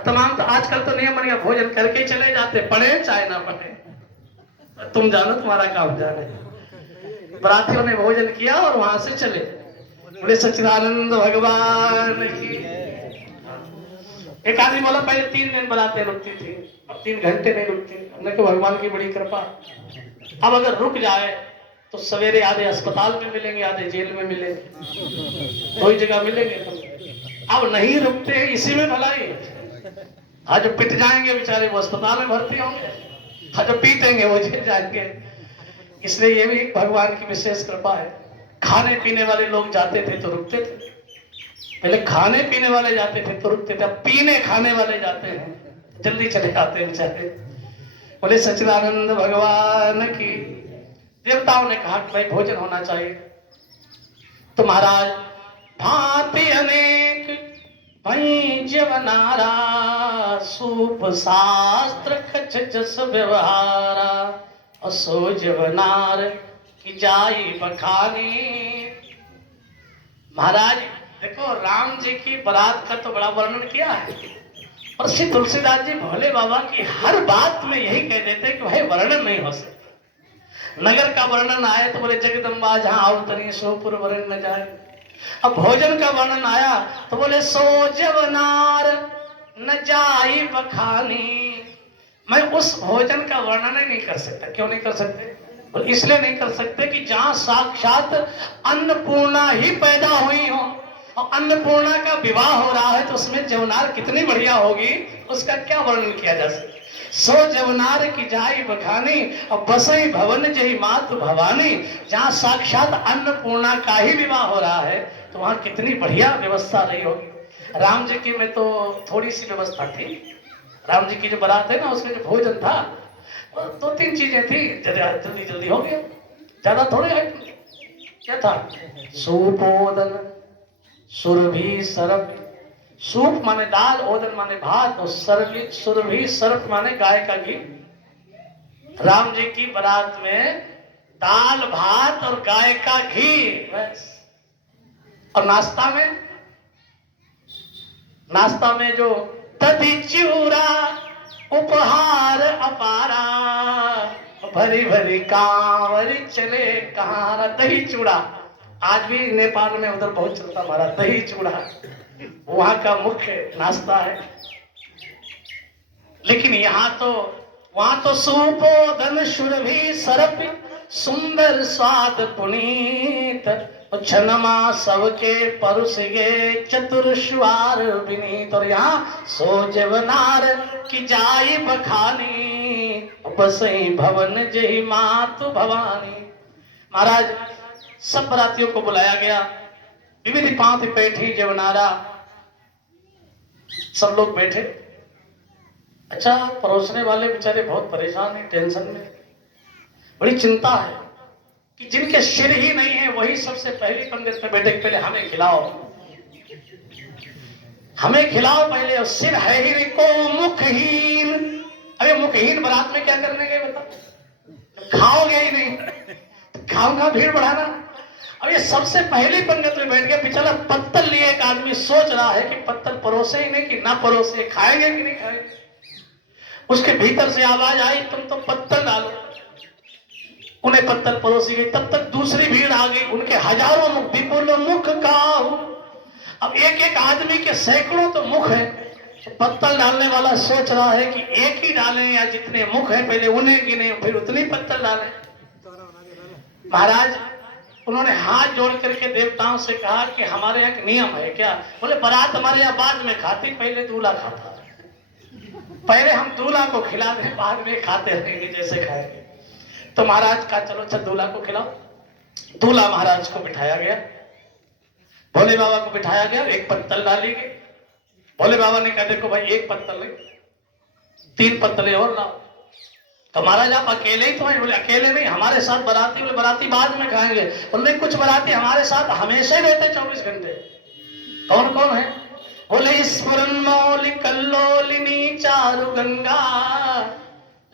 तमाम तो आजकल तो नियम बन गया, भोजन करके चले जाते, पढ़े चाहे ना पढ़े, तुम जानो तुम्हारा काम जाने। बरातियों ने भोजन किया और वहां से चले। बोले सच्चिदानंद भगवान की। एक आदमी बोला पहले 3 दिन बरातें रुकती थी, अब 3 घंटे नहीं रुकती। हमने कहा भगवान की बड़ी कृपा, अब अगर रुक जाए तो सवेरे आधे अस्पताल में मिलेंगे, आधे जेल में मिलेंगे, 2 ही जगह मिलेंगे। अब नहीं रुकते, इसी में भलाई। आज जो पिट जाएंगे बेचारे वो अस्पताल में भर्ती होंगे, आज जो पीटेंगे वो जेल जाएंगे। इसलिए ये भी भगवान की विशेष कृपा है। खाने पीने वाले लोग जाते थे तो रुकते थे, पहले खाने पीने वाले जाते थे तो रुकते थे, अब पीने खाने वाले जाते हैं जल्दी चले जाते हैं बेचारे। बोले सच्चिदानंद भगवान की। देवताओं ने कहा कि भाई भोजन होना चाहिए। तो महाराज भांति अनेक भई जवनारा, सूप शास्त्र कछ जस व्यवहारा, असो जवनार की जाई बखानी। महाराज देखो, राम जी की बारात का तो बड़ा वर्णन किया है, और श्री तुलसीदास जी भोले बाबा की हर बात में यही कह देते हैं कि भाई वर्णन नहीं हो सकता। नगर का वर्णन आया तो बोले जगदम्बा जहां अवतरी सोपुर वर्णन न जाए। अब भोजन का वर्णन आया तो बोले सो जवनार न जाई बखानी। मैं उस भोजन का वर्णन ही नहीं कर सकता। क्यों नहीं कर सकते? और इसलिए नहीं कर सकते कि जहां साक्षात अन्नपूर्णा ही पैदा हुई हो, और अन्नपूर्णा का विवाह हो रहा है तो उसमें जवनार कितनी बढ़िया होगी, उसका क्या वर्णन किया जा सकता। सो जवनार की जाई बखानी, और बसई भवन जही मातु भवानी। जहां साक्षात अन्नपूर्णा का ही विवाह हो रहा है तो वहां कितनी बढ़िया व्यवस्था रही होगी। राम जी की में तो थोड़ी सी व्यवस्था थी। राम जी की जो बारात है ना, उसमें जो भोजन था 2-3 चीजें थी, जल्दी जल्दी हो गया, ज्यादा थोड़े है। क्या था? सूपोदन सुरभि सरप। सूप माने दाल, ओदन माने भात, और सरभी सुरभि सरप माने गाय का घी। राम जी की बारात में दाल भात और गाय का घी बस। और नाश्ता में जो दधी चूरा उपहार अपारा, भरी भरी कांवरी चले कहारा। दही चूड़ा आज भी नेपाल में उधर बहुत चलता हमारा दही चूड़ा, वहां का मुख्य नाश्ता है। लेकिन वहां तो सूपोदन सुरभि सरप, सुंदर स्वाद पुनीत, छनमा सबके परुस गे चतुर स्वार विनीत। और यहाँ सो जवनार की जाई बखानी, बसई भवन जही मातु भवानी। महाराज सब बरातियों को बुलाया गया, विविध पांति बैठी जवनारा, सब लोग बैठे। अच्छा, परोसने वाले बेचारे बहुत परेशान हैं, टेंशन में, बड़ी चिंता है कि जिनके सिर ही नहीं है वही सबसे पहली पंक्ति पे बैठे, पहले हमें खिलाओ पहले, और सिर है ही नहीं को मुखहीन। अरे मुखहीन बारात में क्या करने गए बताओ? खाओगे ही नहीं, खाऊंगा भीड़ बढ़ाना। अब ये सबसे पहली पंगत में बैठ गया, बेचारा पत्तल लिए एक आदमी सोच रहा है कि पत्तल परोसे ही नहीं कि ना परोसे, खाएंगे कि नहीं खाएंगे। उसके भीतर से आवाज आई तुम तो पत्तल डालो। उन्हें पत्तल परोसी गई, तब तक दूसरी भीड़ आ गई, उनके हजारों मुख, विपुल मुख काहू। अब एक एक आदमी के सैकड़ों तो मुख है, तो पत्तल डालने वाला सोच रहा है कि एक ही डालें या जितने मुख है पहले उन्हें गिने फिर उतनी पत्तल डालें। महाराज उन्होंने हाथ जोड़ करके देवताओं से कहा कि हमारे यहाँ एक नियम है। क्या? बोले बारात हमारे यहाँ बाद में खाती, पहले दूल्हा खाता। पहले हम दूल्हा को खिला दें, बाद में खाते रहेंगे जैसे खाएंगे। तो महाराज कहा चलो अच्छा दूल्हा को खिलाओ। दूल्हा महाराज को बिठाया गया, भोले बाबा को बिठाया गया, एक पत्तल डाली गई। भोले बाबा ने कहा देखो भाई एक पत्तल ले, 3 पत्तलें और लाओ। तो महाराज आप अकेले ही तो हैं? बोले अकेले नहीं, हमारे साथ बाराती। बोले बाराती बाद में खाएंगे। बोले कुछ बाराती हमारे साथ हमेशा ही रहते 24 घंटे। कौन कौन है? बोले स्फुरन मौलि कल्लोलिनी चारु गंगा,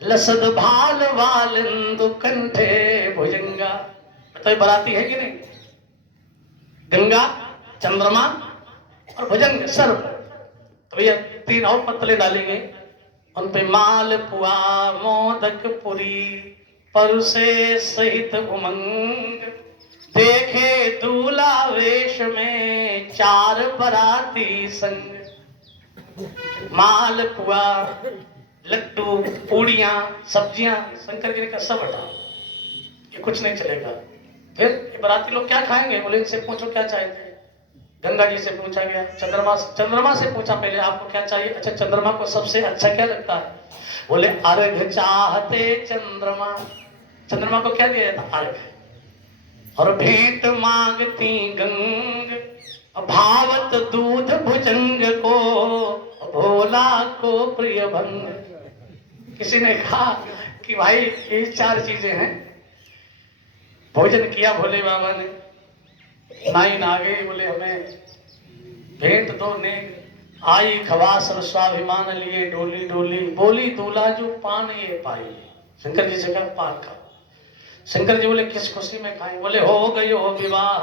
लसद भाल वालिंदु कंठे भुजंगा। बताइए बाराती है कि नहीं? गंगा, चंद्रमा और भुजंग सर्व। तो भैया 3 और पत्तले डाली गई, उन पे माल पुआ मोदक पुरी परुसे सहित उमंग, देखे दूल्हा वेश में 4 बराती संग। माल पुआ लड्डू पूड़ियां सब्जियां शंकर जी ने कहा सब हटाओ, ये कुछ नहीं चलेगा। फिर ये बराती लोग क्या खाएंगे? बोले इनसे पूछो क्या चाहिए। गंगा जी से पूछा गया, चंद्रमा से पूछा पहले आपको क्या चाहिए? अच्छा चंद्रमा को सबसे अच्छा क्या लगता है? बोले अर्घ चाहते चंद्रमा। चंद्रमा को क्या दिया जाता? अर्घ। और भेंट मांगती गंग, भावत दूध भुजंग को, भोला को प्रिय भंग। किसी ने कहा कि भाई ये 4 चीजें हैं। भोजन किया भोले बाबा ने, नाइन आ गई, बोले हमें भेंट दो नेग, आई खवास और स्वाभिमान लिए डोली डोली, बोली दूल्हा जो पान ये पाई। शंकर जी से कहा पान खाओ। शंकर जी बोले किस खुशी में खाएं? बोले हो गई हो विवाह,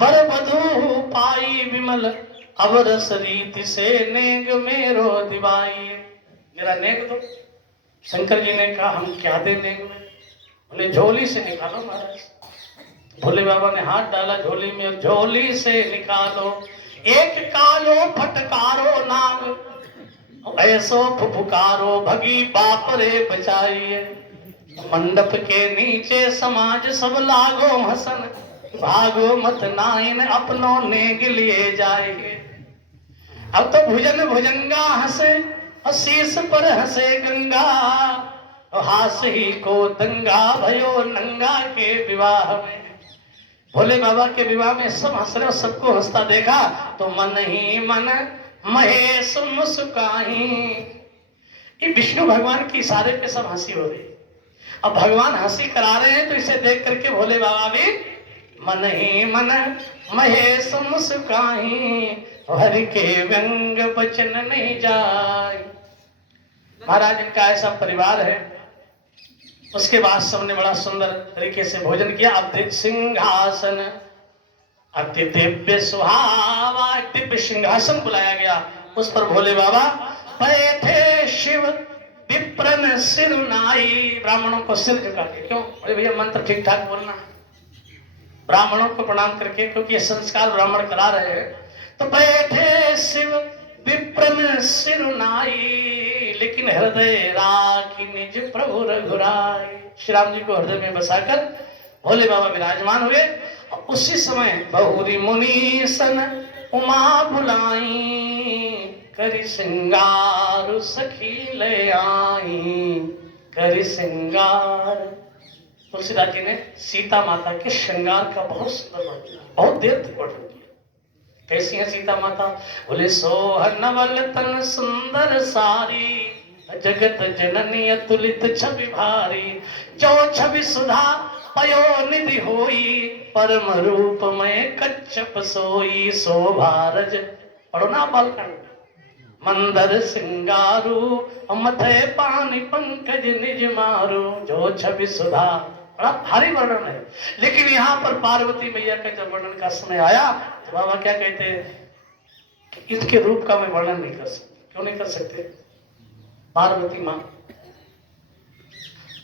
पर वधू पाई विमल, अब रस रीति से नेग मेरो दिवाई। मेरा नेग दो। शंकर जी ने कहा हम क्या दे नेग में? बोले झोली से निकालो महाराज। भोले बाबा ने हाथ डाला झोली में, और झोली से निकालो एक कालो फटकारो नाग, ऐसो फुफुकारो भगी बाप रे बचाइए। मंडप के नीचे समाज सब लागो हसन, भागो मत नाइन अपनों नेग लिए जाएंगे। अब तो भुजन भुजंगा हंसे, और शीश पर हंसे गंगा, हास ही को दंगा भयो नंगा के विवाह में। भोले बाबा के विवाह में सब हंस रहे, सबको हंसता देखा तो मन ही मन महेश मुस्काही। ये विष्णु भगवान के इशारे पे सब हंसी हो रही। अब भगवान हंसी करा रहे हैं तो इसे देख करके भोले बाबा भी मन ही मन महेश मुस्काही, हरि के व्यंग बचन नहीं जाए। महाराज इनका ऐसा परिवार है। उसके बाद सबने बड़ा सुंदर तरीके से भोजन किया। अब सिंहासन अति दिव्य सुहावा, दिव्य सिंहासन बुलाया गया, उस पर भोले बाबा बैठे शिव विप्रन सिरुनाई। ब्राह्मणों को सिर झुका के, क्यों? अरे भैया मंत्र ठीक ठाक बोलना, ब्राह्मणों को प्रणाम करके, क्योंकि ये संस्कार ब्राह्मण करा रहे हैं। तो बैठे शिव विप्रन सिरुनाई, लेकिन हृदय राखी निज प्रभु रघुराई। श्री राम जी को हृदय में बसाकर भोले बाबा विराजमान हुए। और उसी समय बहुरी मुनीसन उमा बुलाई, करि सिंगार सखी ले आई, करि सिंगार। तुलसीदास जी ने सीता माता के श्रृंगार का बहुत सुंदर वर्णन, बहुत देर तक वर्णन किया। कैसी है सीता माता? बोले सोहन नवल तन सुंदर सारी, जगत जननी अतुलित छवि भारी, जो छवि सुधा पयो निधि होई, परम रूप में कच्छप सोई, शोभारज। पढ़ो ना बालखंड। मंदर सिंगारू मथे पानी पंकज निज मारू, जो छवि सुधा। बड़ा भारी वर्णन है। लेकिन यहाँ पर पार्वती मैया का जब वर्णन का समय आया तो बाबा क्या कहते हैं कि इसके रूप का मैं वर्णन नहीं कर सकता। क्यों नहीं कर सकते? पार्वती माँ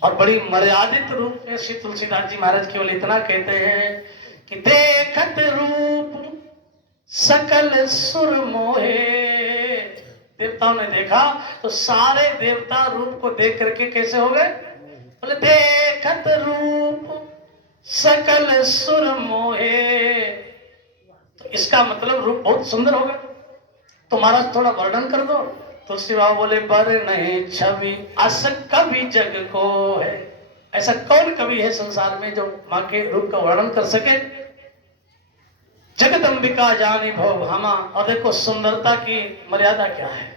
और बड़ी मर्यादित रूप में श्री तुलसीदास जी महाराज केवल इतना कहते हैं कि देखत रूप सकल सुर मोहे। देवताओं ने देखा तो सारे देवता रूप को देख करके कैसे हो गए? बोले देखत रूप सकल सुर मोहे। तो इसका मतलब रूप बहुत सुंदर होगा। तुम्हारा थोड़ा वर्णन कर दो। तुलसी बाबा बोले बर नहीं छवि अस कवि जग को है। ऐसा कौन कवि है संसार में जो माँ के रूप का वर्णन कर सके? जगदम्बिका जानी भोग हमा। और देखो सुंदरता की मर्यादा क्या है।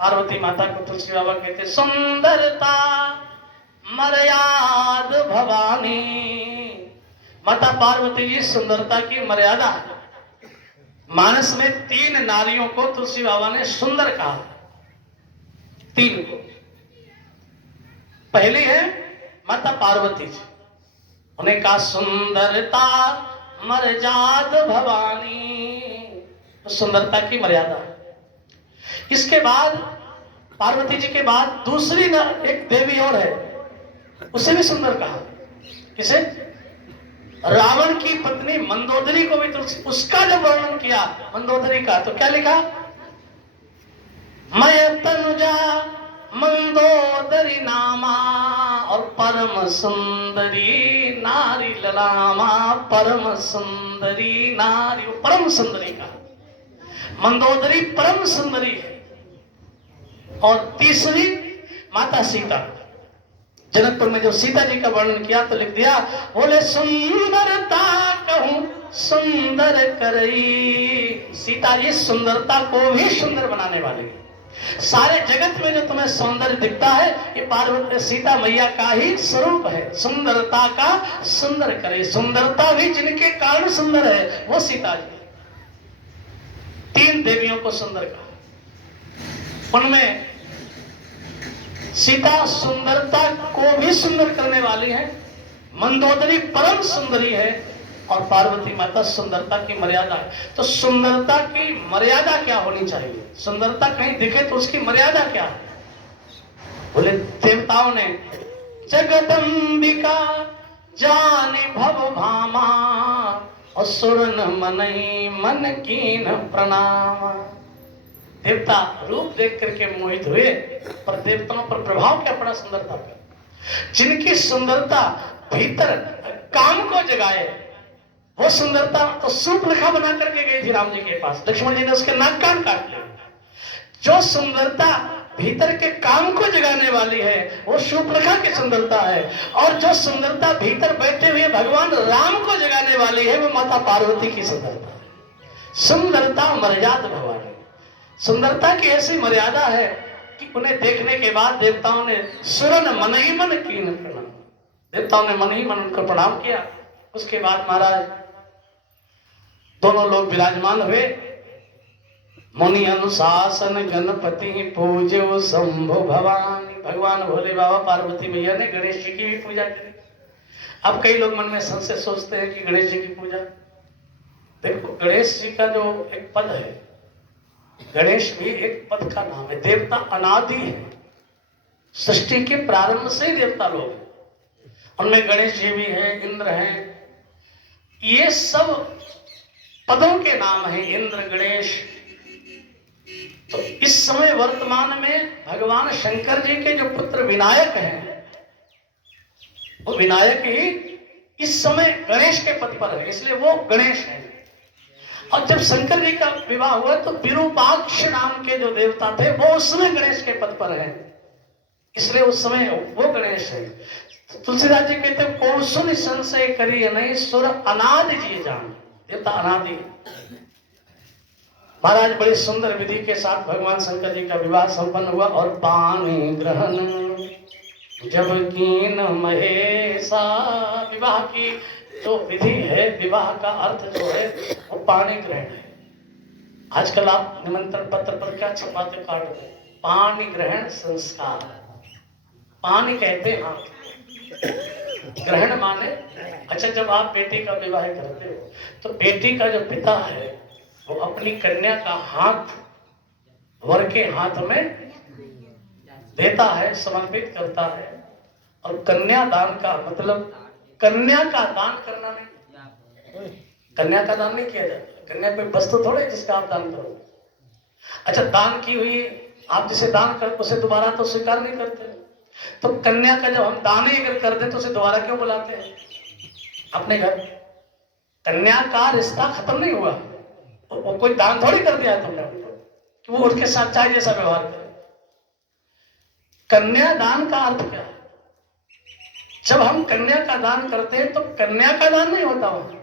पार्वती माता को तुलसी बाबा कहते सुंदरता मर्याद भवानी। माता पार्वती जी सुंदरता की मर्यादा है। मानस में 3 नारियों को तुलसी बाबा ने सुंदर कहा। 3 को। पहली है माता पार्वती जी, उन्हें कहा सुंदरता मर्याद भवानी। तो सुंदरता की मर्यादा। इसके बाद पार्वती जी के बाद दूसरी एक देवी और है, उसे भी सुंदर कहा। किसे? रावण की पत्नी मंदोदरी को भी, तो उसका जब वर्णन किया मंदोदरी का, तो क्या लिखा? मैं तनुजा मंदोदरी नामा, और परम सुंदरी नारी ललामा, परम सुंदरी नारी, परम सुंदरी का मंदोदरी परम सुंदरी है। और तीसरी माता सीता, जनकपुर में जो सीता जी का वर्णन किया तो लिख दिया, बोले सुंदरता कहूं सुंदर करई, सीता जी सुंदरता को भी सुंदर बनाने वाली है। सारे जगत में जो तुम्हें सौंदर्य दिखता है, ये पार्वती सीता मैया का ही स्वरूप है। सुंदरता का सुंदर करे, सुंदरता भी जिनके कारण सुंदर है वो सीता जी। तीन देवियों को सुंदर कहा, उनमें सीता सुंदरता को भी सुंदर करने वाली है, मंदोदरी परम सुंदरी है, और पार्वती माता सुंदरता की मर्यादा है। तो सुंदरता की मर्यादा क्या होनी चाहिए? सुंदरता कहीं दिखे तो उसकी मर्यादा क्या है? बोले देवताओं ने जगदम्बिका जाने भव भामा, असुरन मनई मन कीन प्रणाम। देवता रूप देख करके मोहित हुए, पर देवताओं पर प्रभाव क्या पड़ा? सुंदरता का। जिनकी सुंदरता भीतर काम को जगाए, वो सुंदरता तो सूर्पनखा बना करके गई थी राम जी के पास, लक्ष्मण जी ने उसके नाक कान काट लिए। जो सुंदरता भीतर के काम को जगाने वाली है वो सूर्पनखा की सुंदरता है, और जो सुंदरता भीतर बैठे हुए भगवान राम को जगाने वाली है वो माता पार्वती की सुंदरता है। सुंदरता मर्यादा भवानी, सुंदरता की ऐसी मर्यादा है कि उन्हें देखने के बाद देवताओं ने सुरन मन ही मन कीन प्रणाम, देवताओं ने मन ही मन उनको प्रणाम किया। उसके बाद महाराज दोनों लोग विराजमान हुए, मुनि अनुशासन गणपति पूजो शंभु भवानी। भगवान भोले बाबा पार्वती मैया ने गणेश जी की भी पूजा की। अब कई लोग मन में संशय सोचते हैं कि गणेश जी की पूजा, देखो गणेश जी का जो एक पद है, गणेश भी एक पद का नाम है। देवता अनादि है, सृष्टि के प्रारंभ से ही देवता लोग हैं, उनमें गणेश जी भी हैं, इंद्र हैं, ये सब पदों के नाम हैं, इंद्र गणेश। तो इस समय वर्तमान में भगवान शंकर जी के जो पुत्र विनायक हैं, वो विनायक ही इस समय गणेश के पद पर है, इसलिए वो गणेश हैं। और जब शंकर जी का विवाह हुआ तो विरूपाक्ष नाम के जो देवता थे वो उस समय गणेश के पद पर हैं, इसलिए उस समय वो गणेश है। तुलसीदास जी कहते हैं कौशल संशय करिए नहीं, सुर अनादि जी जान, देवता अनादि। महाराज बड़ी सुंदर विधि के साथ भगवान शंकर जी का विवाह संपन्न हुआ, और पानी ग्रहण जब कीन महेशा, विवाह की जो विधि है, विवाह का अर्थ जो है वो पानी ग्रहण है। आजकल आप निमंत्रण पत्र पर क्या छपाते काट दो, पानी ग्रहण संस्कार, पानी कहते हैं हाथ, ग्रहण माने। अच्छा, जब आप बेटी का विवाह करते हो तो बेटी का जो पिता है वो अपनी कन्या का हाथ वर के हाथ में देता है, समर्पित करता है। और कन्या दान का मतलब कन्या का दान करना नहीं, कन्या का दान नहीं किया जाता। कन्या कोई वस्तु थोड़े जिसका आप दान करो। अच्छा, दान की हुई आप जिसे दान कर उसे दोबारा तो स्वीकार नहीं करते, तो कन्या का जब हम दान ही अगर कर दे तो उसे दोबारा क्यों बुलाते हैं अपने घर? कन्या का रिश्ता खत्म नहीं हुआ, वो कोई दान थोड़ी कर दिया तुमने उनको कि वो उसके साथ चाहे जैसा व्यवहार करे। कन्या दान का अर्थ क्या है? जब हम कन्या का दान करते हैं तो कन्या का दान नहीं होता वहां,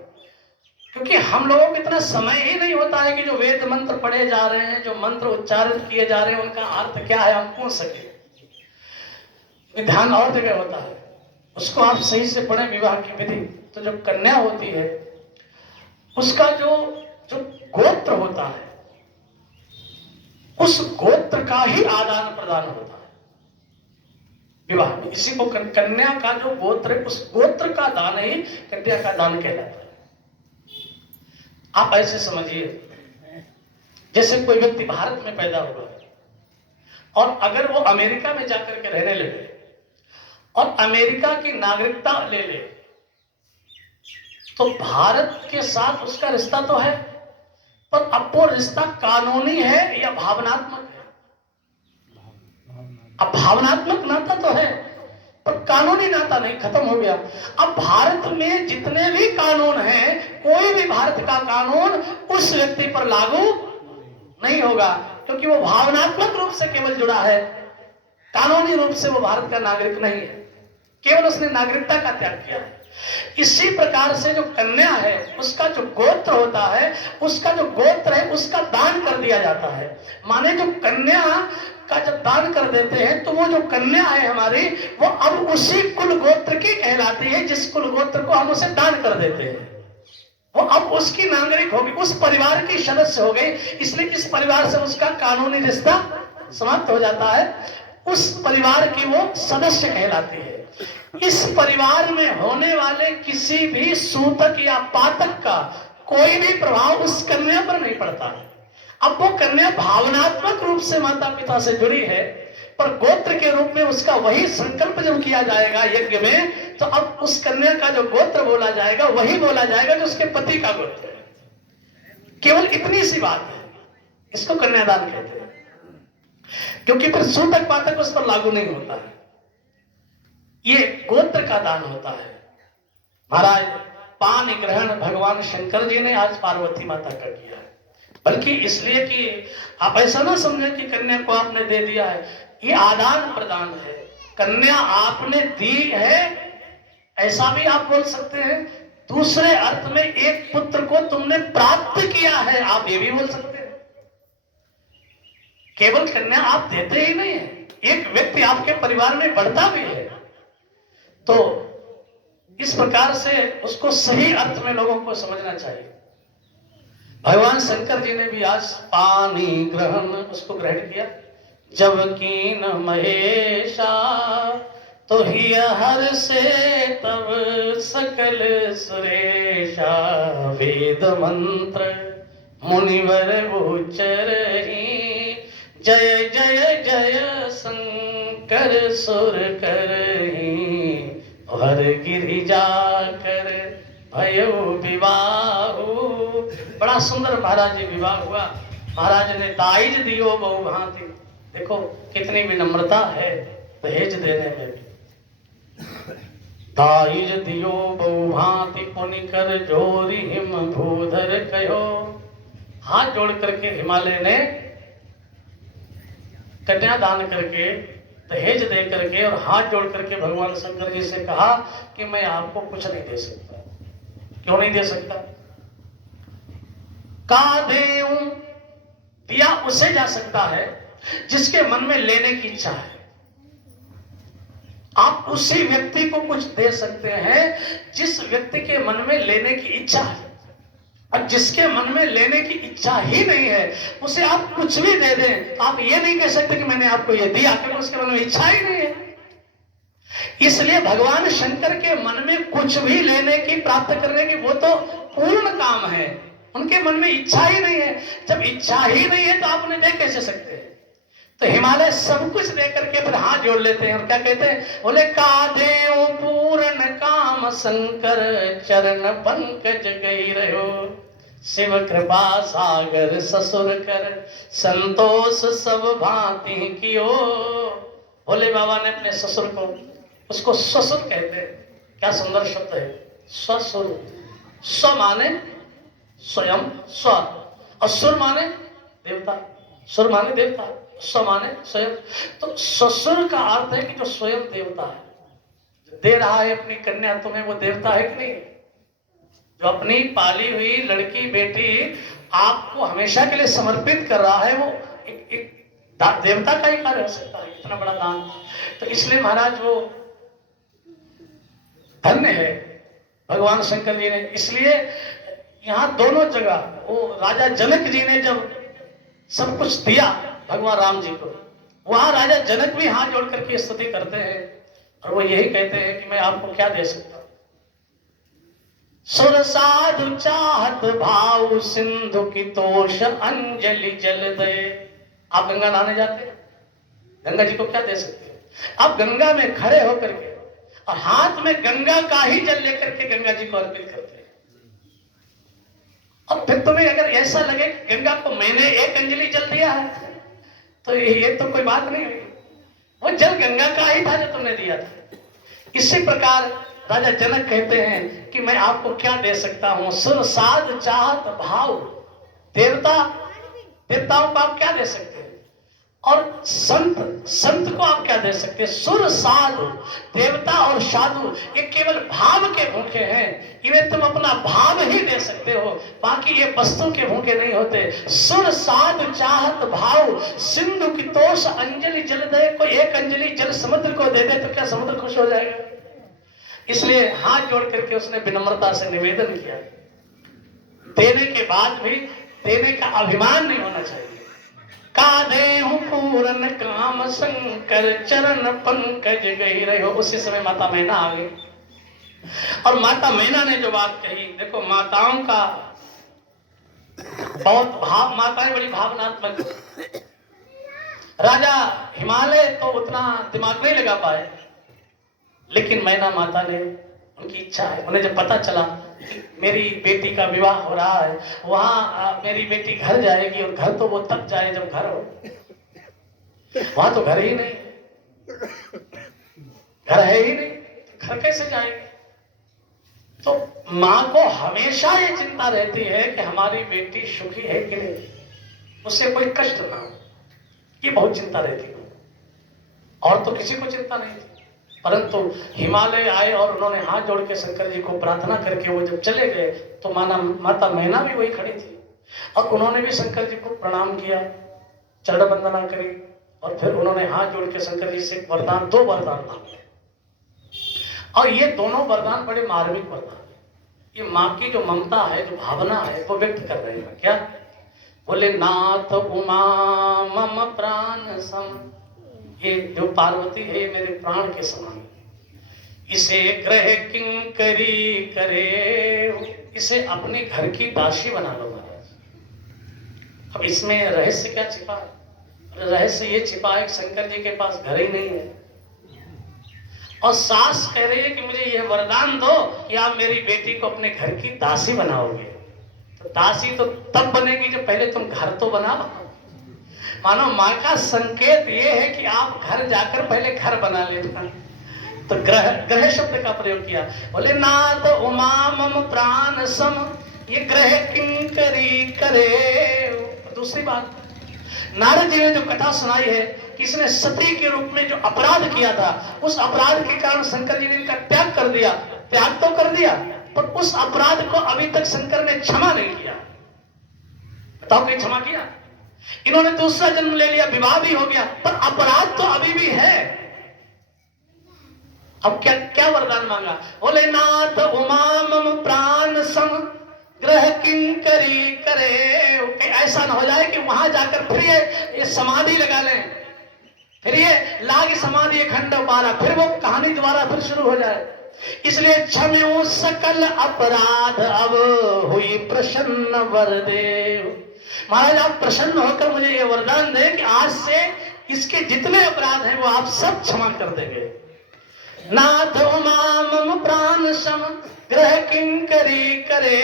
क्योंकि हम लोगों को इतना समय ही नहीं होता है कि जो वेद मंत्र पढ़े जा रहे हैं, जो मंत्र उच्चारित किए जा रहे हैं, उनका अर्थ क्या है हम पूछ सके। ध्यान और जगह होता है, उसको आप सही से पढ़ें विवाह की विधि। तो जो कन्या होती है उसका जो गोत्र होता है, उस गोत्र का ही आदान प्रदान होता है विवाह में। इसी को कन्या का जो गोत्र है उस गोत्र का दान ही कन्या का दान कहलाता है। आप ऐसे समझिए, जैसे कोई व्यक्ति भारत में पैदा हुआ है, और अगर वो अमेरिका में जाकर के रहने लगे और अमेरिका की नागरिकता ले ले, तो भारत के साथ उसका रिश्ता तो है, पर अब वो रिश्ता कानूनी है या भावनात्मक है? अब भावनात्मक नाता तो है, पर कानूनी नाता नहीं, खत्म हो गया। अब भारत में जितने भी कानून हैं, कोई भी भारत का कानून उस व्यक्ति पर लागू नहीं होगा, क्योंकि वो भावनात्मक रूप से केवल जुड़ा है, कानूनी रूप से वो भारत का नागरिक नहीं है, केवल उसने नागरिकता का त्याग किया है। इसी प्रकार से जो कन्या है, उसका जो गोत्र होता है, उसका जो गोत्र है उसका दान कर दिया जाता है। माने जो कन्या का जब दान कर देते हैं, तो वो जो कन्या है हमारी, वो अब उसी कुल गोत्र की कहलाती है जिस कुल गोत्र को हम उसे दान कर देते हैं। वो अब उसकी नागरिक होगी, उस परिवार की सदस्य हो गई, इसलिए इस परिवार से उसका कानूनी रिश्ता समाप्त हो जाता है, उस परिवार की वो सदस्य कहलाती है। इस परिवार में होने वाले किसी भी सूतक या पातक का कोई भी प्रभाव उस कन्या पर नहीं पड़ता है। अब वो कन्या भावनात्मक रूप से माता पिता से जुड़ी है, पर गोत्र के रूप में उसका वही संकल्प जब किया जाएगा यज्ञ में, तो अब उस कन्या का जो गोत्र बोला जाएगा वही बोला जाएगा जो उसके पति का गोत्र है। केवल इतनी सी बात है, इसको कन्यादान कहते हैं, क्योंकि फिर सूतक पातक उस पर लागू नहीं होता है, ये गोत्र का दान होता है। महाराज पानी ग्रहण भगवान शंकर जी ने आज पार्वती माता का किया है, बल्कि इसलिए कि आप ऐसा ना समझें कि कन्या को आपने दे दिया है, ये आदान प्रदान है, कन्या आपने दी है ऐसा भी आप बोल सकते हैं। दूसरे अर्थ में एक पुत्र को तुमने प्राप्त किया है, आप ये भी बोल सकते हैं। केवल कन्या आप देते ही नहीं है, एक व्यक्ति आपके परिवार में बढ़ता भी है। तो इस प्रकार से उसको सही अर्थ में लोगों को समझना चाहिए। भगवान शंकर जी ने भी आज पानी ग्रहण उसको ग्रहण किया। जब कीन महेशा तो ही हर से तब सकल सुरेशा, वेद मंत्र मुनिवर उच्चरहि, जय जय जय शंकर सुर करहि, हर गिरि जाकर भयो विवाहु। बड़ा सुंदर महाराज जी विवाह हुआ। महाराज ने दाइज दियो बहु भांति, देखो कितनी विनम्रता है दहेज देने में भी। दाइज दियो बहु भांति पुनि कर जोरी हिम भूधर कहो। हाथ जोड़ करके हिमालय ने कन्या दान करके दहेज दे करके और हाथ जोड़ करके भगवान शंकर जी से कहा कि मैं आपको कुछ नहीं दे सकता। क्यों नहीं दे सकता? का देऊं, दिया उसे जा सकता है जिसके मन में लेने की इच्छा है। आप उसी व्यक्ति को कुछ दे सकते हैं जिस व्यक्ति के मन में लेने की इच्छा है, और जिसके मन में लेने की इच्छा ही नहीं है उसे आप कुछ भी दे दें, आप ये नहीं कह सकते कि मैंने आपको ये दिया, क्योंकि उसके मन में इच्छा ही नहीं है। इसलिए भगवान शंकर के मन में कुछ भी लेने की, प्राप्त करने की, वो तो पूर्ण काम है, उनके मन में इच्छा ही नहीं है। जब इच्छा ही नहीं है तो आप उन्हें दे कैसे सकते हैं? तो हिमालय सब कुछ दे करके फिर हाथ जोड़ लेते हैं और क्या कहते हैं? बोले का देऊं पूर्ण काम शंकर चरण पंकज गई रहो, शिव कृपा सागर ससुर कर संतोष सब भांति कियो। भोले बाबा ने अपने ससुर को, उसको ससुर कहते हैं, क्या सुंदर शब्द है ससुर। स्व माने स्वयं, स्व, और सुर माने देवता, सुर माने देवता, स्व माने स्वयं। तो ससुर का अर्थ है कि जो स्वयं देवता है, दे रहा है अपनी कन्या तुम्हें, वो देवता है कि नहीं? जो अपनी पाली हुई लड़की बेटी आपको हमेशा के लिए समर्पित कर रहा है, वो एक देवता का ही कार्य हो सकता है, इतना बड़ा दान। तो इसलिए महाराज वो धन्य है भगवान शंकर जी ने। इसलिए यहाँ दोनों जगह वो राजा जनक जी ने जब सब कुछ दिया भगवान राम जी को, वहां राजा जनक भी हाथ जोड़ करके स्तुति करते हैं और वो यही कहते हैं कि मैं आपको क्या दे सकता हूं। सुर साधु चाहत भाव सिंधु की तोष अंजलि जल दे। आप गंगा नहाने जाते हैं, गंगा जी को क्या दे सकते हैं? आप गंगा में खड़े होकर के और हाथ में गंगा का ही जल लेकर के गंगा जी को अर्पित करते हैं। और फिर तुम्हें अगर ऐसा लगे कि गंगा को मैंने एक अंजलि जल दिया है, तो ये तो कोई बात नहीं हुई। वो जल गंगा का ही था जो तुमने दिया था। इसी प्रकार राजा जनक कहते हैं कि मैं आपको क्या दे सकता हूं? सुर साध चाहत भाव। देवताओं को आप क्या दे सकते हैं? और संत को आप क्या दे सकते हैं? सुर साधु, देवता और साधु ये केवल भाव के भूखे हैं। इन्हें तुम अपना भाव ही दे सकते हो, बाकी ये वस्तु के भूखे नहीं होते। सुर साधु चाहत भाव, सिंधु की तोष अंजलि जल दे। कोई एक अंजलि जल समुद्र को दे दे तो क्या समुद्र खुश हो जाएगा? इसलिए हाथ जोड़ करके उसने विनम्रता से निवेदन किया। देने के बाद भी देने का अभिमान नहीं होना चाहिए। का देहु पूरन काम शंकर चरण पंकज गई रहो। उसी समय माता मैना आ गई और माता मैना ने जो बात कही, देखो माताओं का बहुत भाव, माताएं बड़ी भावनात्मक। राजा हिमालय तो उतना दिमाग नहीं लगा पाए, लेकिन मैना माता ने, उनकी इच्छा है, उन्हें जब पता चला मेरी बेटी का विवाह हो रहा है, वहां मेरी बेटी घर जाएगी, और घर तो वो तब जाए जब घर हो, वहां तो घर ही नहीं, घर है ही नहीं, घर कैसे जाएगी? तो माँ को हमेशा ये चिंता रहती है कि हमारी बेटी सुखी है कि नहीं, उससे कोई कष्ट ना हो, ये बहुत चिंता रहती है। और तो किसी को चिंता नहीं थी। परंतु हिमालय आए और उन्होंने हाथ जोड़ के शंकर जी को प्रार्थना करके वो जब चले गए, तो माता मैना भी वही खड़ी थी और उन्होंने भी शंकर जी को प्रणाम किया, चरण वंदना करी, और फिर उन्होंने हाथ जोड़ के शंकर जी से वरदान, 2 वरदान मांगे। और ये दोनों वरदान बड़े मार्मिक वरदान है। ये माँ की जो ममता है, जो भावना है, वो व्यक्त कर रही है। क्या बोले? नाथ उमा मम प्राण सम, ये जो पार्वती है मेरे प्राण के समान, इसे ग्रह किंकरी करे, इसे अपने घर की दासी बना लो महाराज। अब इसमें रहस्य क्या छिपा है? रहस्य ये छिपा है कि शंकर जी के पास घर ही नहीं है, और सास कह रही है कि मुझे यह वरदान दो कि आप मेरी बेटी को अपने घर की दासी बनाओगे। तो दासी तो तब बनेगी जब पहले तुम घर तो बनाओ। मानो माँ का संकेत ये है कि आप घर जाकर पहले घर बना लेना। तो ग्रह शब्द का प्रयोग किया। बोले नाथ उमा मम प्राण सम, ये ग्रह किंकरी करे। दूसरी बात, नारद जी ने जो कथा सुनाई है कि इसने सती के रूप में जो अपराध किया था, उस अपराध के कारण शंकर जी ने इनका त्याग कर दिया। त्याग तो कर दिया, पर उस अपराध को अभी तक शंकर ने क्षमा नहीं किया। बताओ कोई क्षमा किया? इन्होंने दूसरा जन्म ले लिया, विवाह भी हो गया, पर अपराध तो अभी भी है। अब क्या क्या वरदान मांगा? बोले नाथ उमा मम प्राण सम, ग्रह किंकरी करे। ऐसा ना हो जाए कि वहां जाकर फिर ये समाधि लगा लें, फिर ये लाग समाधि खंड पारा, फिर वो कहानी दोबारा फिर शुरू हो जाए। इसलिए क्षम्यो सकल अपराध, अब हुई प्रसन्न वरदेव। महाराज आप प्रसन्न होकर मुझे ये वरदान दें कि आज से इसके जितने अपराध हैं वो आप सब क्षमा कर देंगे। नाथ उमा मम प्राण सम, ग्रह किंकरी करे,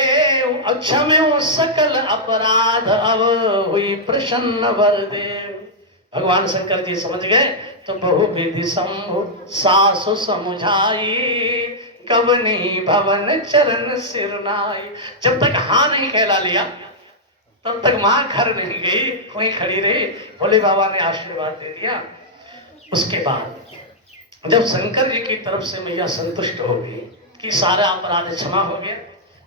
अक्षम्यो सकल अपराध, अब हुई प्रसन्न वरदेव। भगवान शंकर जी समझ गए तो बहु विधि शंभु सासु समुझाई, कवनी भवन चरण सिरनाई। जब तक हाँ नहीं कहला लिया तब तक मां घर नहीं गई, वहीं खड़ी रही। भोले बाबा ने आशीर्वाद दे दिया। उसके बाद जब शंकर जी की तरफ से मैया संतुष्ट हो गई कि सारा अपराध क्षमा हो गया,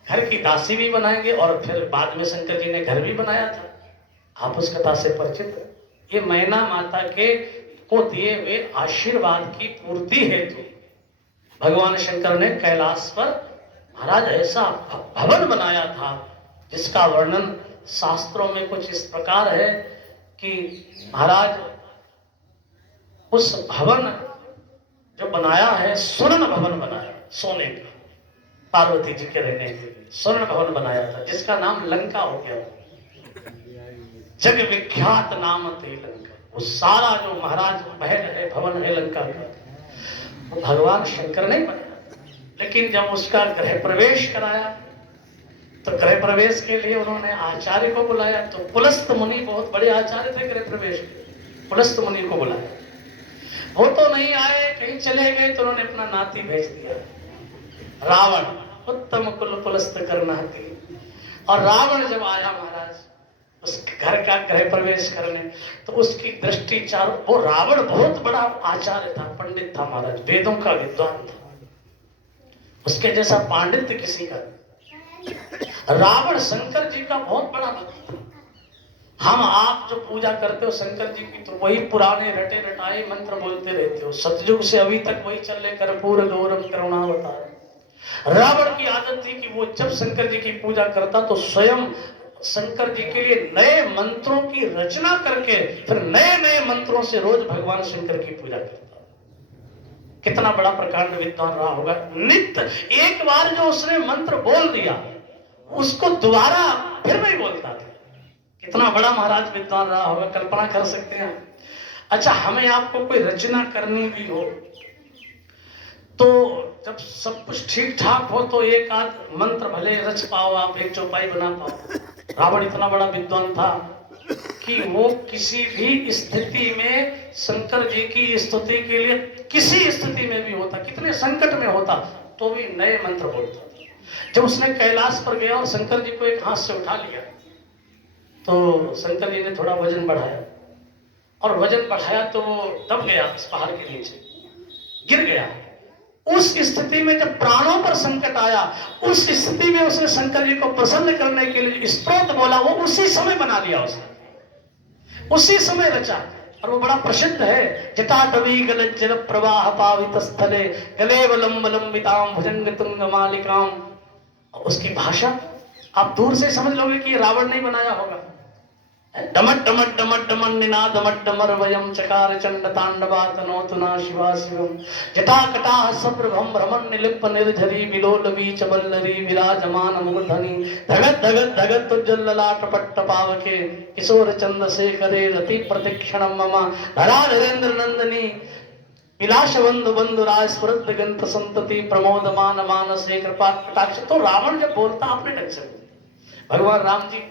घर की दासी भी बनाएंगे, और फिर बाद में शंकर जी ने घर भी बनाया था। आप उस कथा से परिचित। ये मैना माता के को दिए हुए आशीर्वाद की पूर्ति हेतु भगवान शंकर ने कैलाश पर महाराज ऐसा भवन बनाया था जिसका वर्णन शास्त्रों में कुछ इस प्रकार है कि महाराज उस भवन जो बनाया है, स्वर्ण भवन बनाया, सोने का, पार्वती जी के रहने के लिए स्वर्ण भवन बनाया था, जिसका नाम लंका हो गया। जग विख्यात नाम थे लंका। वो सारा जो महाराज महल है, भवन है लंका का, वो भगवान शंकर ने बनाया। लेकिन जब उसका गृह प्रवेश कराया तो गृह प्रवेश के लिए उन्होंने आचार्य को बुलाया। तो पुलस्त मुनि बहुत बड़े आचार्य थे गृह प्रवेश के, पुलस्त मुनि को बुलाया। वो तो नहीं आए, कहीं चले गए, तो उन्होंने अपना नाती भेज दिया रावण, उत्तम कुल पुलस्त करनाती। और रावण जब आया महाराज उस घर का गृह प्रवेश करने, तो उसकी दृष्टि चारों, वो रावण बहुत बड़ा आचार्य था, पंडित था महाराज, वेदों का विद्वान था, उसके जैसा पांडित्य किसी का। रावण शंकर जी का बहुत बड़ा भक्त था। हम आप जो पूजा करते हो शंकर जी की, तो वही पुराने रटे रटाए मंत्र बोलते रहते हो, सतयुग से अभी तक वही चल रहे, कर्पूर गौरम करुणावतार। रावण की आदत थी कि वो जब शंकर जी की पूजा करता तो स्वयं शंकर जी के लिए नए मंत्रों की रचना करके फिर नए नए मंत्रों से रोज भगवान शंकर की पूजा करता। कितना बड़ा प्रकांड विद्वान रहा होगा। नित्य एक बार जो उसने मंत्र बोल दिया उसको दोबारा फिर नहीं बोलता था। कितना बड़ा महाराज विद्वान रहा होगा, कल्पना कर सकते हैं। अच्छा, हमें आपको कोई रचना करनी भी हो तो जब सब कुछ ठीक ठाक हो तो एक आध मंत्र भले रच पाओ, आप एक चौपाई बना पाओ। रावण इतना बड़ा विद्वान था कि वो किसी भी स्थिति में शंकर जी की स्तुति के लिए, किसी स्थिति में भी होता, कितने संकट में होता, तो भी नए मंत्र बोलता। जब उसने कैलाश पर गया और शंकर जी को एक हाथ से उठा लिया तो शंकर जी ने थोड़ा वजन बढ़ाया, और वजन बढ़ाया तो वो दब गया इस पहाड़ के नीचे, गिर गया। उस स्थिति में जब प्राणों पर संकट आया, उस स्थिति में उसने शंकर जी को प्रसन्न करने के लिए स्तोत्र बोला, वो उसी समय बना लिया उसने, उसी समय रचा। और वो बड़ा प्रसिद्ध है, जटाटवी गलज्जल प्रवाह पावित स्थले गले वलंब लंबिताम भुजंग तुंग मालिकाम। उसकी भाषा आप दूर से समझ लोगे कि रावण नहीं बनाया होगा। डमट डमट डमट डमन निनाद डमट डमर वयम चकार चंड तांडवातनोतुना शिवा शिवम जटाकटा सप्रभम भ्रमण निलिप निर्झरी विलोलवी चबल्लरी विराजमान मूर्धनि धगत धगत धगत तुज्जल ललाट पट्ट पावके किशोर चंद शेखरे रति प्रतिक्षणम मम धरा धरेंद्र नंदनी विलास बंधु बंधु राज स्फुरद गंत संतति प्रमोद मान मानसे कृपा कटाक्ष। तो रावण जब बोलता अपने ढंग से, भगवान राम जी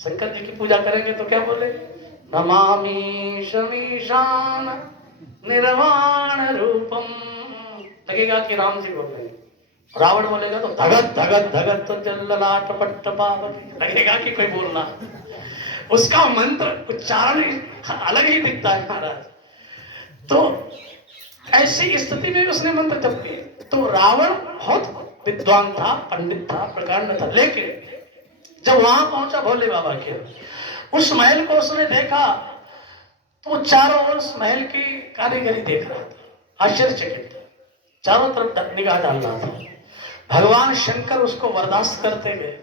शंकर जी की पूजा करेंगे तो क्या बोले, नमामि शमीशान निर्वाण रूपम, लगेगा कि राम जी बोल रहे हैं। रावण बोलेगा तो धगत धगत धगत तो जल्ललाट पट्ट पावक, लगेगा कि कोई बोलना। उसका मंत्र उच्चारण अलग ही दिखता है महाराज। तो ऐसी स्थिति में उसने मंत्र जप किए। तो रावण बहुत विद्वान था, पंडित था, प्रकांड था, लेकिन जब वहां पहुंचा भोले बाबा के उस महल को उसने देखा तो चारों ओर उस महल की कारीगरी देख रहा था, आश्चर्यचकित था, चारों तरफ निगाह डाल रहा था। भगवान शंकर उसको बर्दाश्त करते गए।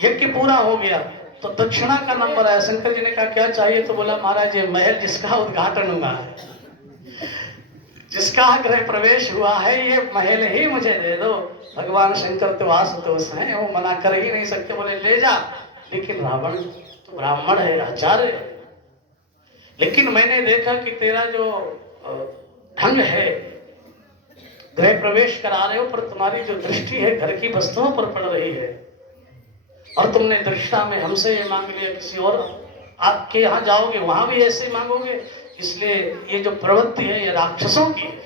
यज्ञ पूरा हो गया तो दक्षिणा का नंबर आया। शंकर जी ने कहा क्या चाहिए, तो बोला महाराज ये महल जिसका उद्घाटन हुआ है, जिसका गृह प्रवेश हुआ है, ये महल ही मुझे दे दो। भगवान शंकर तो आशुतोष हैं, वो मना कर ही नहीं सकते, बोले ले जा। लेकिन रावण तो ब्राह्मण है, आचार्य है, लेकिन मैंने देखा कि तेरा जो ढंग है, गृह प्रवेश करा रहे हो पर तुम्हारी जो दृष्टि है घर की वस्तुओं पर पड़ रही है, और तुमने दृष्टा में हमसे ये मांग लिया, किसी और आपके यहाँ जाओगे वहां भी ऐसे मांगोगे, इसलिए ये जो प्रवृत्ति है ये राक्षसों की है,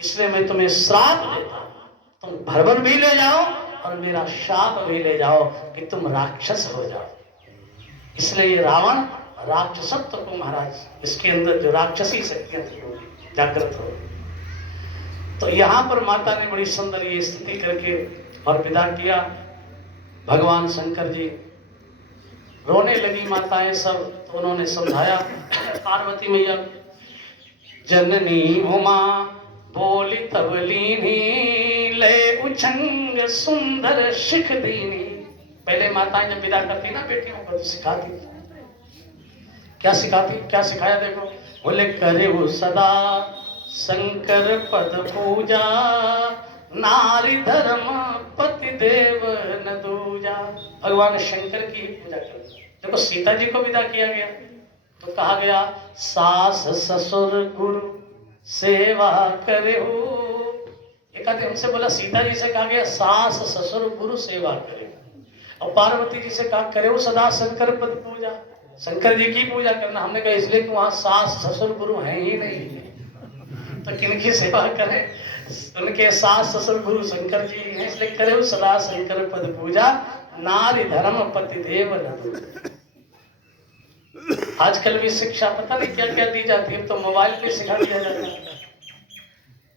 इसलिए मैं तुम्हें श्राप देता हूं, तुम भरवन भी ले जाओ और मेरा शाप भी ले जाओ कि तुम राक्षस हो जाओ। इसलिए ये रावण राक्षसत्व को महाराज, इसके अंदर जो राक्षसी शक्तियां थी जागृत हो। तो यहाँ पर माता ने बड़ी सुंदर ये स्थिति करके और विदा किया। भगवान शंकर जी रोने लगी माताएं सब, तो उन्होंने समझाया पार्वती मैया, जननी उमा बोली तब लीनी ले उछंग सुंदर शिख दीनी। पहले माताएं जब विदा करती ना बेटियों को तो सिखाती, क्या सिखाती, क्या सिखाया देखो, बोले करे वो सदा शंकर पद पूजा, नारी धर्म पति देव न दूजा। भगवान शंकर की पूजा कर। देखो सीता जी को विदा किया गया तो कहा गया सास ससुर गुरु सेवा करे हो। एक आदमी हमसे बोला सीता जी से कहा गया सास ससुर गुरु सेवा करे, और पार्वती जी से कहा करे हो सदा शंकर पद पूजा, शंकर जी की पूजा करना। हमने कहा इसलिए कि वहां सास ससुर गुरु हैं ही नहीं, तो किनकी सेवा करें? उनके सास ससुर गुरु शंकर जी हैं, इसलिए करे हो सदा शंकर पद पूजा, नारी धर्म पति देव न। आजकल भी शिक्षा पता नहीं क्या क्या दी जाती है, तो मोबाइल पे सिखा दिया जाता है।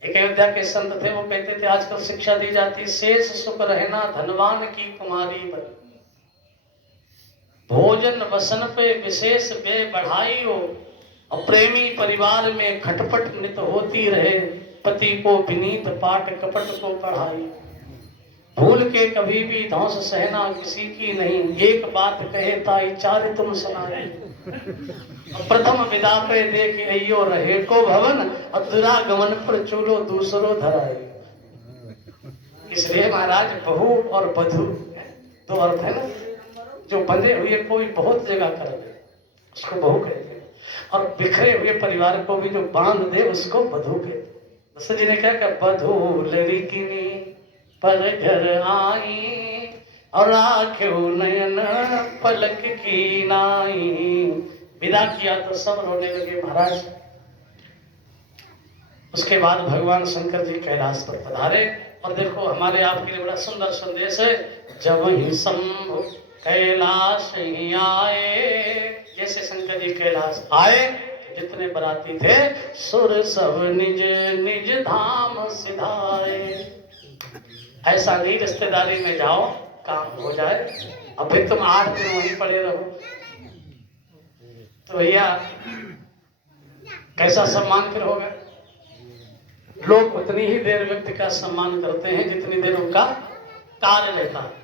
एक अयोध्या के संत थे, वो कहते थे आजकल शिक्षा दी जाती, शेष सुख रहना धनवान की कुमारी बन, भोजन वसन पे विशेष व्यय बढ़ाई हो, और प्रेमी परिवार में खटपट नित होती रहे, पति को विनीत पाठ कपट को पढ़ाई, भूल के कभी भी ध्वंस सहना किसी की नहीं, एक बात कहे ताई चार तुम सुनाई, प्रथम विदा पे देख अयो रहे को भवन, और दुरागमन पर चूलो दूसरो धराए। इसलिए महाराज बहू और बधू दो अर्थ है ना, जो बंधे हुए कोई बहुत जगह कर दे उसको बहू कहते हैं, और बिखरे हुए परिवार को भी जो बांध दे उसको बधू कहते हैं। दशरथ जी ने क्या कहा, बधू लड़किनी पर घर आई, और आंखें नयन पलक की नाई। विदा किया तो सब रोने लगे महाराज। उसके बाद भगवान शंकर जी कैलाश पर पधारे, और देखो हमारे आपके लिए बड़ा सुंदर संदेश है, जब ही शंभु कैलाश ही आए। जैसे शंकर जी कैलाश आए, जितने बराती थे सुर सब निज निज धाम सिधाए। ऐसा नहीं रिश्तेदारी में जाओ काम हो जाए, अब फिर तुम 8 दिन वहीं पड़े रहो, तो भैया कैसा सम्मान फिर होगा। लोग उतनी ही देर व्यक्ति का सम्मान करते हैं जितनी देर उनका कार्य रहता है।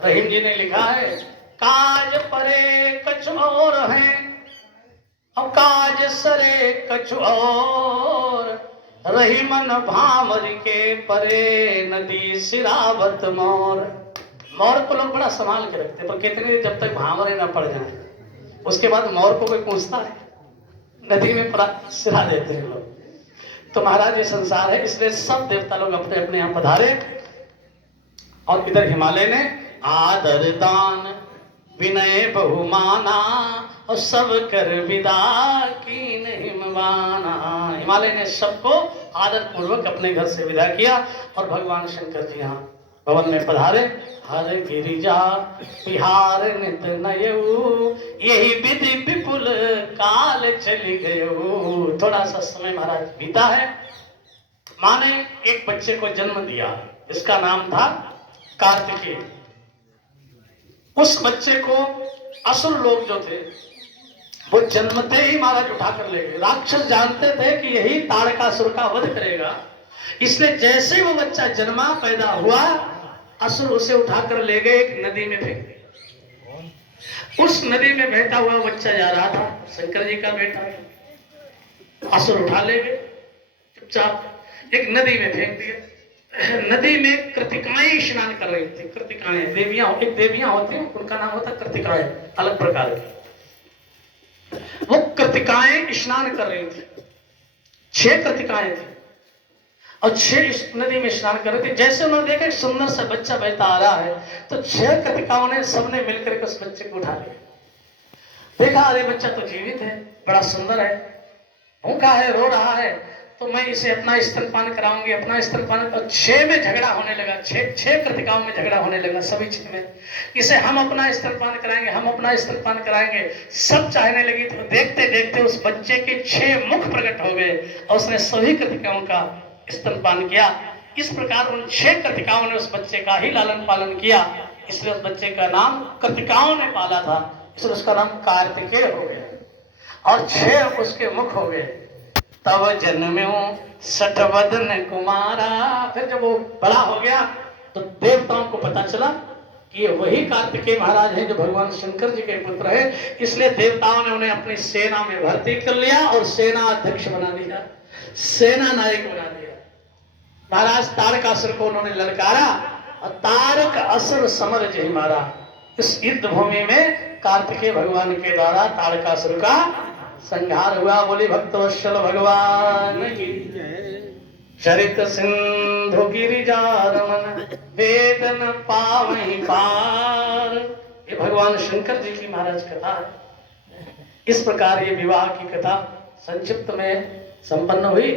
रहीम जी ने लिखा है, काज परे कछु और है, और काज सरे कछु और, रही मन भामर के परे, नदी सिरावत मोर। मोर को लोग बड़ा संभाल के रखते, पर कितनी जब तक भामरे ना पड़ जाए उसके बाद मोर को कोई पूछता है, नदी में सिरा देते हैं लोग। तो महाराज ये संसार है, इसलिए सब देवता लोग अपने अपने यहाँ पधारे, और इधर हिमालय ने आदर दान विनय बहुमाना, और सब कर विदा की हिमवाना। हिमालय ने सबको आदर पूर्वक अपने घर से विदा किया, और भगवान शंकर जी यहाँ भवन में पधारे। हर गिरिजा बिहार नित नयऊ, यही विधि विपुल काल चली गयऊ। थोड़ा सा समय महाराज बीता है। माँ ने एक बच्चे को जन्म दिया, इसका नाम था कार्तिकेय। उस बच्चे को असुर लोग जो थे वो जन्मते ही महाराज उठा कर ले गए। राक्षस जानते थे कि यही ताड़कासुर का वध करेगा, इसलिए जैसे वो बच्चा जन्मा पैदा हुआ, असुर उसे उठाकर ले गए, एक नदी में फेंक दिया। उस नदी में बहता हुआ बच्चा जा रहा था, शंकर जी का बेटा। असुर उठा ले गए, चुपचाप एक नदी में फेंक दिया। नदी में कृतिकाएं स्नान कर रही थी। कृतिकाएं देवियां, एक देवियां होती हैं, उनका नाम होता कृतिकाएं, अलग प्रकार की। वो कृतिकाएं स्नान कर रही थी, 6 कृतिकाएं थी, और 6 इस नदी में स्नान कर रहे थे। जैसे उन्होंने देखा एक सुंदर सा बच्चा बहता आ रहा है, तो 6 कृतिकाओं ने सबने मिलकर के उस बच्चे को उठा लिया। देखा अरे बच्चा तो जीवित है, बड़ा सुंदर है, भूखा है, रो रहा है, तो मैं इसे अपना स्तनपान कराऊंगी, अपना स्तनपान। और 6 में झगड़ा होने लगा, 6 कृतिकाओं में झगड़ा होने लगा, सभी 6 में। इसे हम अपना स्तनपान कराएंगे, हम अपना स्तनपान कराएंगे, सब चाहने लगी। तो देखते देखते उस बच्चे के 6 मुख प्रकट हो गए, और उसने सभी कृतिकाओं का स्तनपान किया। इस प्रकार उन 6 कृतिकाओं ने उस बच्चे का ही लालन पालन किया, इसलिए उस बच्चे का नाम कृतिकाओं ने पाला था, इसलिए उसका नाम कार्तिकेय हो गया, और 6 उसके मुख हो गए। तब जन्म्यो सठवदन कुमारा। फिर जब वो बड़ा हो गया तो देवताओं को पता चला कि ये वही कार्तिकेय महाराज हैं जो भगवान शंकर जी के पुत्र हैं, इसलिए देवताओं ने उन्हें अपनी सेना में भर्ती कर लिया और सेना अध्यक्ष बना दिया, सेना नायक बना दिया। महाराज तारकासुर को उन्होंने ललकारा, और तारक असुर समर जय मारा। इस युद्ध भूमि में कार्तिकेय भगवान के द्वारा तारकासुर का संहार हुआ। बोली भक्तवत्सल भगवान की चरित सिंधु गिरिजा रमन वेदन पावई पार। ये भगवान शंकर जी की महाराज कथा है। इस प्रकार ये विवाह की कथा संक्षिप्त में संपन्न हुई।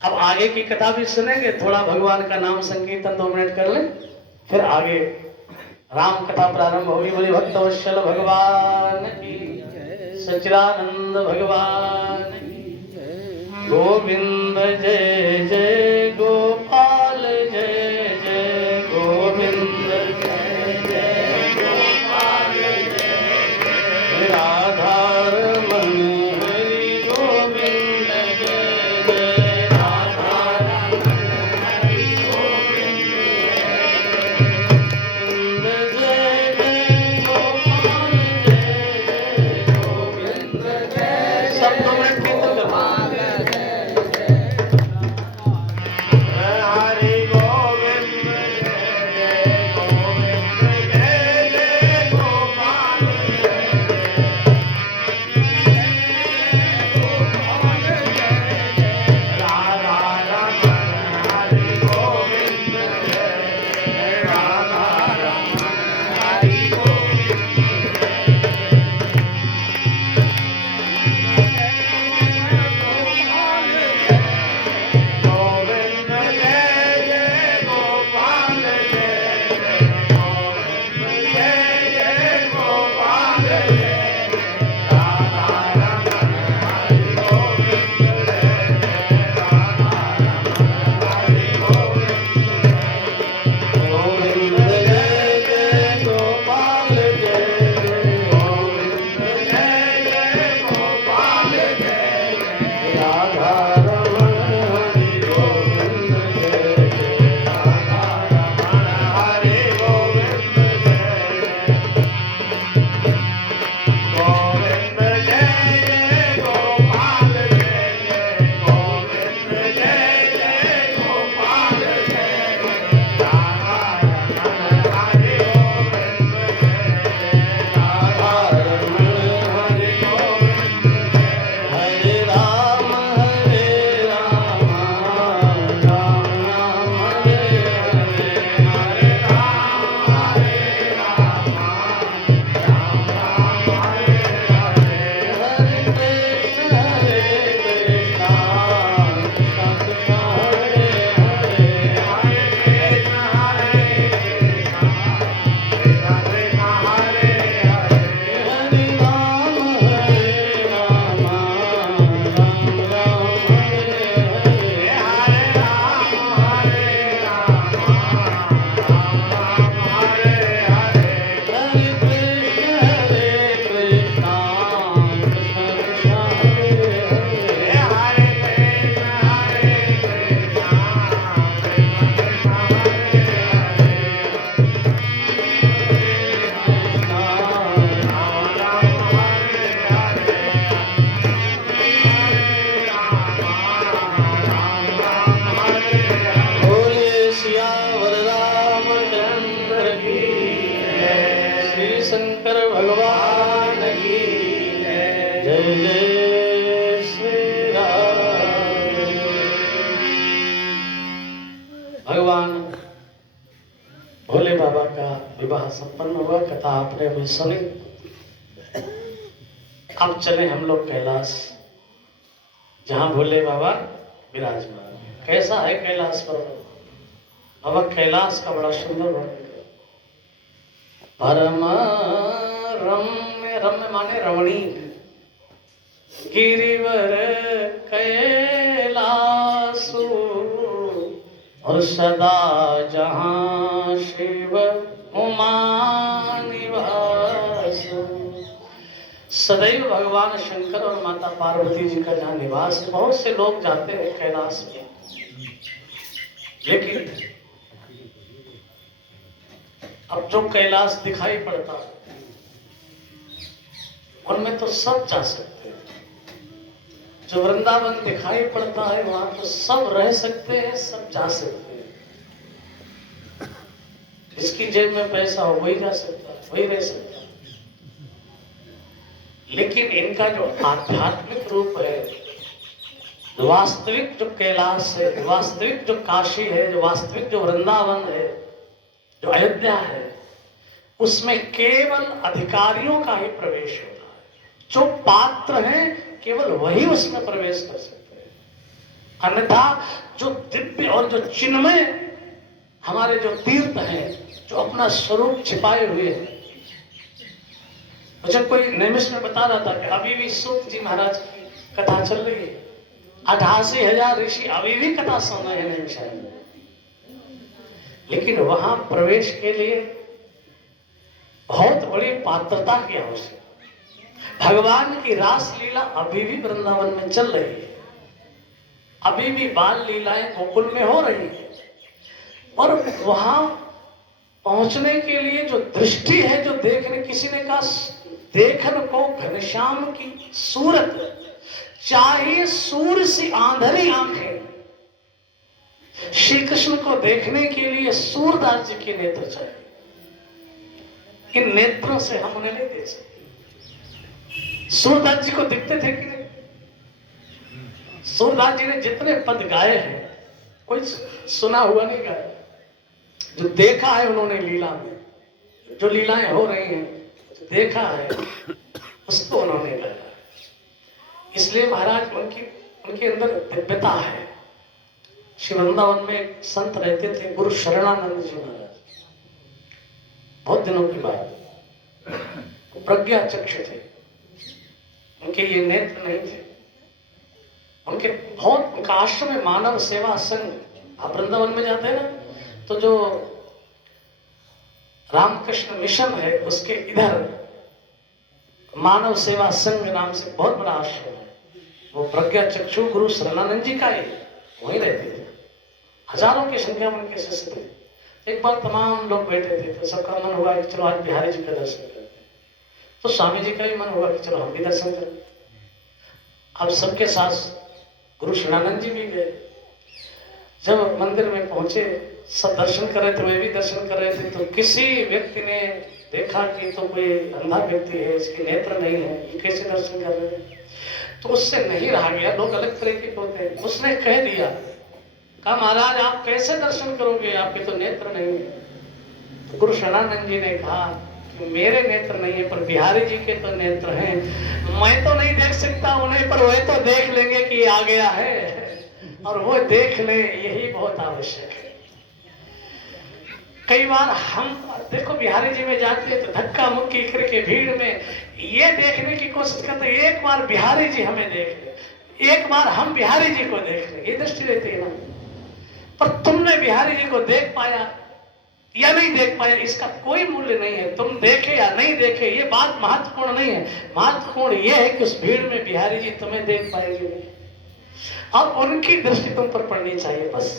अब आगे की कथा भी सुनेंगे। थोड़ा भगवान का नाम संकीर्तन 2 मिनट कर लें, फिर आगे राम कथा प्रारंभ होगी। बोली भक्तवत्सल भगवान की सच्चिदानंद भगवान की गोविंद जय जय गोपाल जय जय गोविंद जय जय गोपाल जय जय राधा रमण हरि गोविंद जय जय राधा रमण हरि गोविंद जय जय गोपाल जय जय गोविंद जय। सब 2 मिनट कीर्तन करना। शंकर भगवान की जय जय श्री राम। भगवान भोले बाबा का विवाह संपन्न हुआ। कथा आपने भी सुनी। अब चले हम लोग कैलाश, जहाँ भोले बाबा विराजमान। कैसा है कैलाश पर्वत? बाबा कैलाश का बड़ा सुंदर वर्णन। परम रम्य, रम्य माने रमणीक, गिरिवर कैलासु और सदा जहाँ शिव उमा निवासु। सदैव भगवान शंकर और माता पार्वती जी का जहाँ निवास है। बहुत से लोग जाते हैं कैलाश में, लेकिन अब जो कैलाश दिखाई पड़ता है उनमें तो सब जा सकते हैं। जो वृंदावन दिखाई पड़ता है वहां तो सब रह सकते हैं, सब जा सकते हैं। जिसकी जेब में पैसा हो वही जा सकता है। वही रह सकता। लेकिन इनका जो आध्यात्मिक रूप है, वास्तविक जो कैलाश है, वास्तविक जो काशी है, जो वास्तविक जो वृंदावन है, जो अयोध्या है, उसमें केवल अधिकारियों का ही प्रवेश होता है। जो पात्र हैं केवल वही उसमें प्रवेश कर सकते हैं। अन्यथा जो दिव्य और जो चिन्मय हमारे जो तीर्थ हैं, जो अपना स्वरूप छिपाए हुए हैं। जब कोई निमिष में बता रहा था कि अभी भी सूत जी महाराज की कथा चल रही है, 88,000 ऋषि अभी भी कथा सुन रहे हैं शायद। लेकिन वहां प्रवेश के लिए बहुत बड़ी पात्रता की आवश्यकता। भगवान की रास लीला अभी भी वृंदावन में चल रही है, अभी भी बाल लीलाएं गोकुल में हो रही है। और वहां पहुंचने के लिए जो दृष्टि है, जो देखने, किसी ने कहा देखन को घनश्याम की सूरत चाहिए सूर्य सी आंधरी आंखें। श्री कृष्ण को देखने के लिए सूरदास जी के नेत्र चाहिए। इन नेत्रों से हम उन्हें नहीं देख सकते। सूरदास जी को दिखते थे कि नहीं? सूरदास जी ने जितने पद गाए हैं कोई सुना हुआ नहीं गाया। जो देखा है उन्होंने लीला में, जो लीलाएं हो रही हैं देखा है, उसको उन्होंने गाया। इसलिए महाराज उनके अंदर दिव्यता है। श्री वृंदावन में एक संत रहते थे, गुरु शरणानंद जी महाराज। बहुत दिनों के बाद प्रज्ञा चक्षु थे, उनके ये नेत्र नहीं थे। उनका आश्रम में मानव सेवा संघ, आप वृंदावन में जाते हैं ना, तो जो रामकृष्ण मिशन है उसके इधर मानव सेवा संघ नाम से बहुत बड़ा आश्रम है। वो प्रज्ञा चक्षु गुरु शरणानंद जी का ही वहीं रहते थे। हजारों की संख्या में उनके शिष्य थे। एक बार तमाम लोग बैठे थे तो सबका मन हुआ कि चलो आज बिहारी जी का दर्शन करते हैं। तो स्वामी जी का भी मन हुआ कि चलो हम भी दर्शन करें। अब सबके साथ गुरु शरणानंद जी भी गए। जब मंदिर में पहुंचे, सब दर्शन कर रहे थे, वे भी दर्शन कर रहे थे। तो किसी व्यक्ति ने देखा कि तो कोई अंधा व्यक्ति है, इसके नेत्र नहीं है, ये कैसे दर्शन कर रहे हैं। तो उससे नहीं रहा गया, लोग अलग तरीके के होते हैं। उसने कह दिया, कहा महाराज आप कैसे दर्शन करोगे, आपके तो नेत्र नहीं है। तो गुरु शरणानंद जी ने कहा कि मेरे नेत्र नहीं है पर बिहारी जी के तो नेत्र हैं। मैं तो नहीं देख सकता उन्हें, पर वह तो देख लेंगे कि आ गया है, और वो देख ले, यही बहुत आवश्यक है। कई बार हम देखो बिहारी जी में जाते हैं तो धक्का मुक्की करके भीड़ में ये देखने की कोशिश करते हैं एक बार बिहारी जी हमें देख ले, एक बार हम बिहारी जी को देख ले, ये दृष्टि रहती है ना। पर तुमने बिहारी जी को देख पाया या नहीं देख पाया, इसका कोई मूल्य नहीं है। तुम देखे या नहीं देखे ये बात महत्वपूर्ण नहीं है। महत्वपूर्ण यह है कि उस भीड़ में बिहारी जी तुम्हें देख पाएंगे नहीं, और उनकी दृष्टि तुम पर पड़नी चाहिए बस।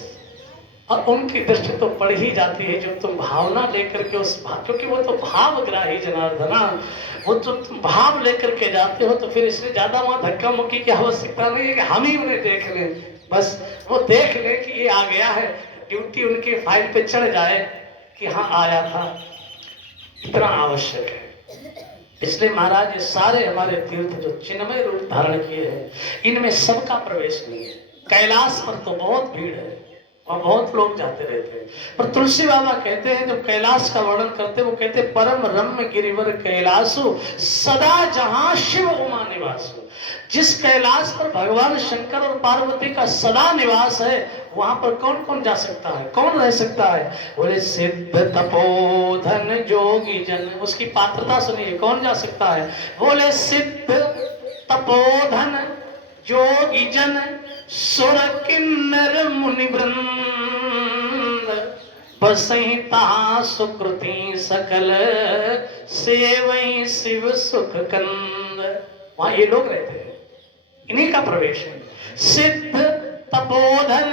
और उनकी दृष्टि तो पड़ ही जाती है जो तुम भावना लेकर के उस भाव, क्योंकि वो तो भावग्राही जनार्दना, वो तो तुम भाव लेकर के जाते हो। तो फिर इसलिए ज्यादा वहां धक्का मुक्की की आवश्यकता नहीं है कि हम ही उन्हें देख लें, बस वो देख ले कि ये आ गया है, ड्यूटी उनकी फाइल पे चढ़ जाए कि हाँ आया था, इतना आवश्यक है। इसलिए महाराज ये सारे हमारे तीर्थ जो चिन्मय रूप धारण किए हैं, इनमें सबका प्रवेश नहीं है। कैलाश पर तो बहुत भीड़ है और बहुत लोग जाते रहते हैं। पर तुलसी बाबा कहते हैं, जब कैलाश का वर्णन करते हैं, वो कहते हैं परम रम्य गिरिवर कैलासु सदा जहां शिव उमा निवासु। जिस कैलाश पर भगवान शंकर और पार्वती का सदा निवास है, वहां पर कौन कौन जा सकता है, कौन रह सकता है? बोले सिद्ध तपोधन जोगी जन। उसकी पात्रता सुनिए, कौन जा सकता है? बोले सिद्ध तपोधन जोगी जन सुर किन्नर मुनि वृंद बसई ता सुकृति सकल सेवई शिव सुख कंद। वहां ये लोग रहते हैं, इन्हीं का प्रवेश है। सिद्ध तपोधन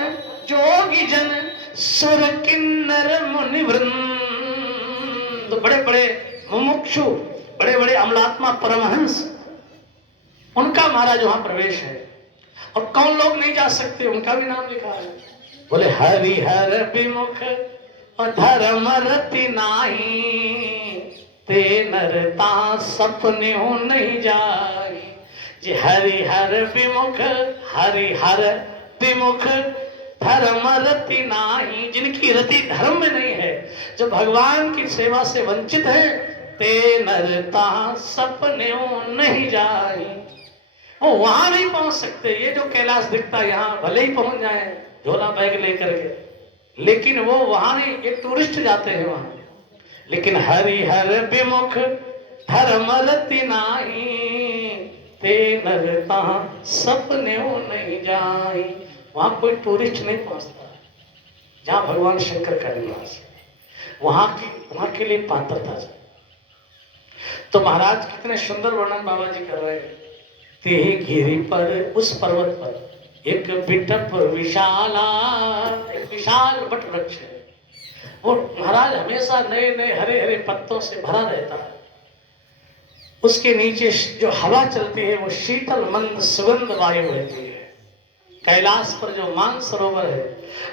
जोगी जन सुर किन्नर मुनि वृंद, बड़े बड़े मुमुक्षु, बड़े बड़े अमलात्मा परमहंस, उनका महाराज वहां प्रवेश है। और कौन लोग नहीं जा सकते, उनका भी नाम लिखा है। बोले हरिहर विमुख और धर्म रति नाही, ते नरता सपने हो नहीं जाई। जे हरिहर विमुख, हरिहर विमुख धर्म रति नाही। जिनकी रति धर्म में नहीं है, जो भगवान की सेवा से वंचित है, ते नरता सपने हो नहीं जाई। वो वहां नहीं पहुंच सकते। ये जो कैलाश दिखता है यहाँ भले ही पहुंच जाए झोला बैग लेकर के, लेकिन वो वहां नहीं, ये टूरिस्ट जाते हैं वहां। लेकिन हरिहर विमुख धर्म रति नाही, ते नरता सपने हो नहीं जाई। वहां कोई टूरिस्ट नहीं पहुंचता जहां भगवान शंकर का निवास है, वहां के लिए पात्रता चाहिए। तो महाराज कितने सुंदर वर्णन बाबा जी कर रहे हैं। ते गिरि पर, उस पर्वत पर एक बिटप विशाला, एक विशाल बट वृक्ष है। वो महाराज हमेशा नए नए हरे हरे पत्तों से भरा रहता है। उसके नीचे जो हवा चलती है वो शीतल मंद सुगंध वायु रहती है। कैलाश पर जो मानसरोवर है,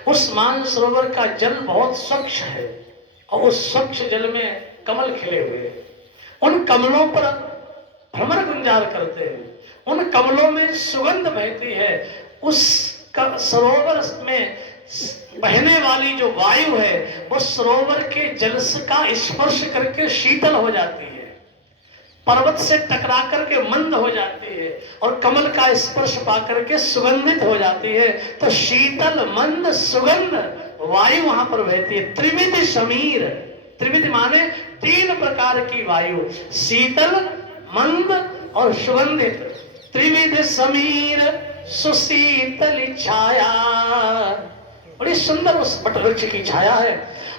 उस मानसरोवर का जल बहुत स्वच्छ है और उस स्वच्छ जल में कमल खिले हुए हैं। उन कमलों पर भ्रमर गुंजार करते हैं, उन कमलों में सुगंध बहती है। उस सरोवर में बहने वाली जो वायु है वो सरोवर के जल का स्पर्श करके शीतल हो जाती है, पर्वत से टकरा करके मंद हो जाती है और कमल का स्पर्श पा करके सुगंधित हो जाती है। तो शीतल मंद सुगंध वायु वहां पर बहती है। त्रिविध समीर, त्रिविध माने तीन प्रकार की वायु, शीतल मंद और सुगंधित। त्रिविध समीर सुशीतल छाया, बड़ी सुंदर उस वट वृक्ष की छाया है।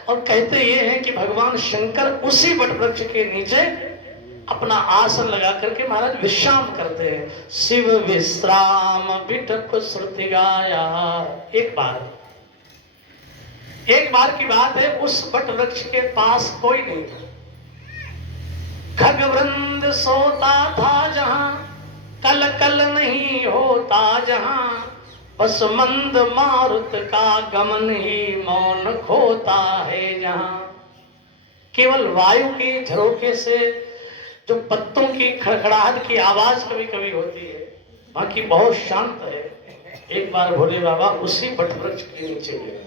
और कहते ये हैं कि भगवान शंकर उसी वट वृक्ष के नीचे अपना आसन लगा करके महाराज विश्राम करते हैं। शिव विश्राम बिटप श्रुति गाया। एक बार की बात है, उस वट वृक्ष के पास कोई नहीं था। खगवृंद सोता था जहां, कल कल नहीं होता जहां, बस मंद मारुत का गमन ही मौन खोता है जहां। केवल वायु के झरोखे से जो पत्तों की खड़खड़ाहट की आवाज कभी कभी होती है, बाकी बहुत शांत है। एक बार भोले बाबा उसी वट वृक्ष के नीचे गए।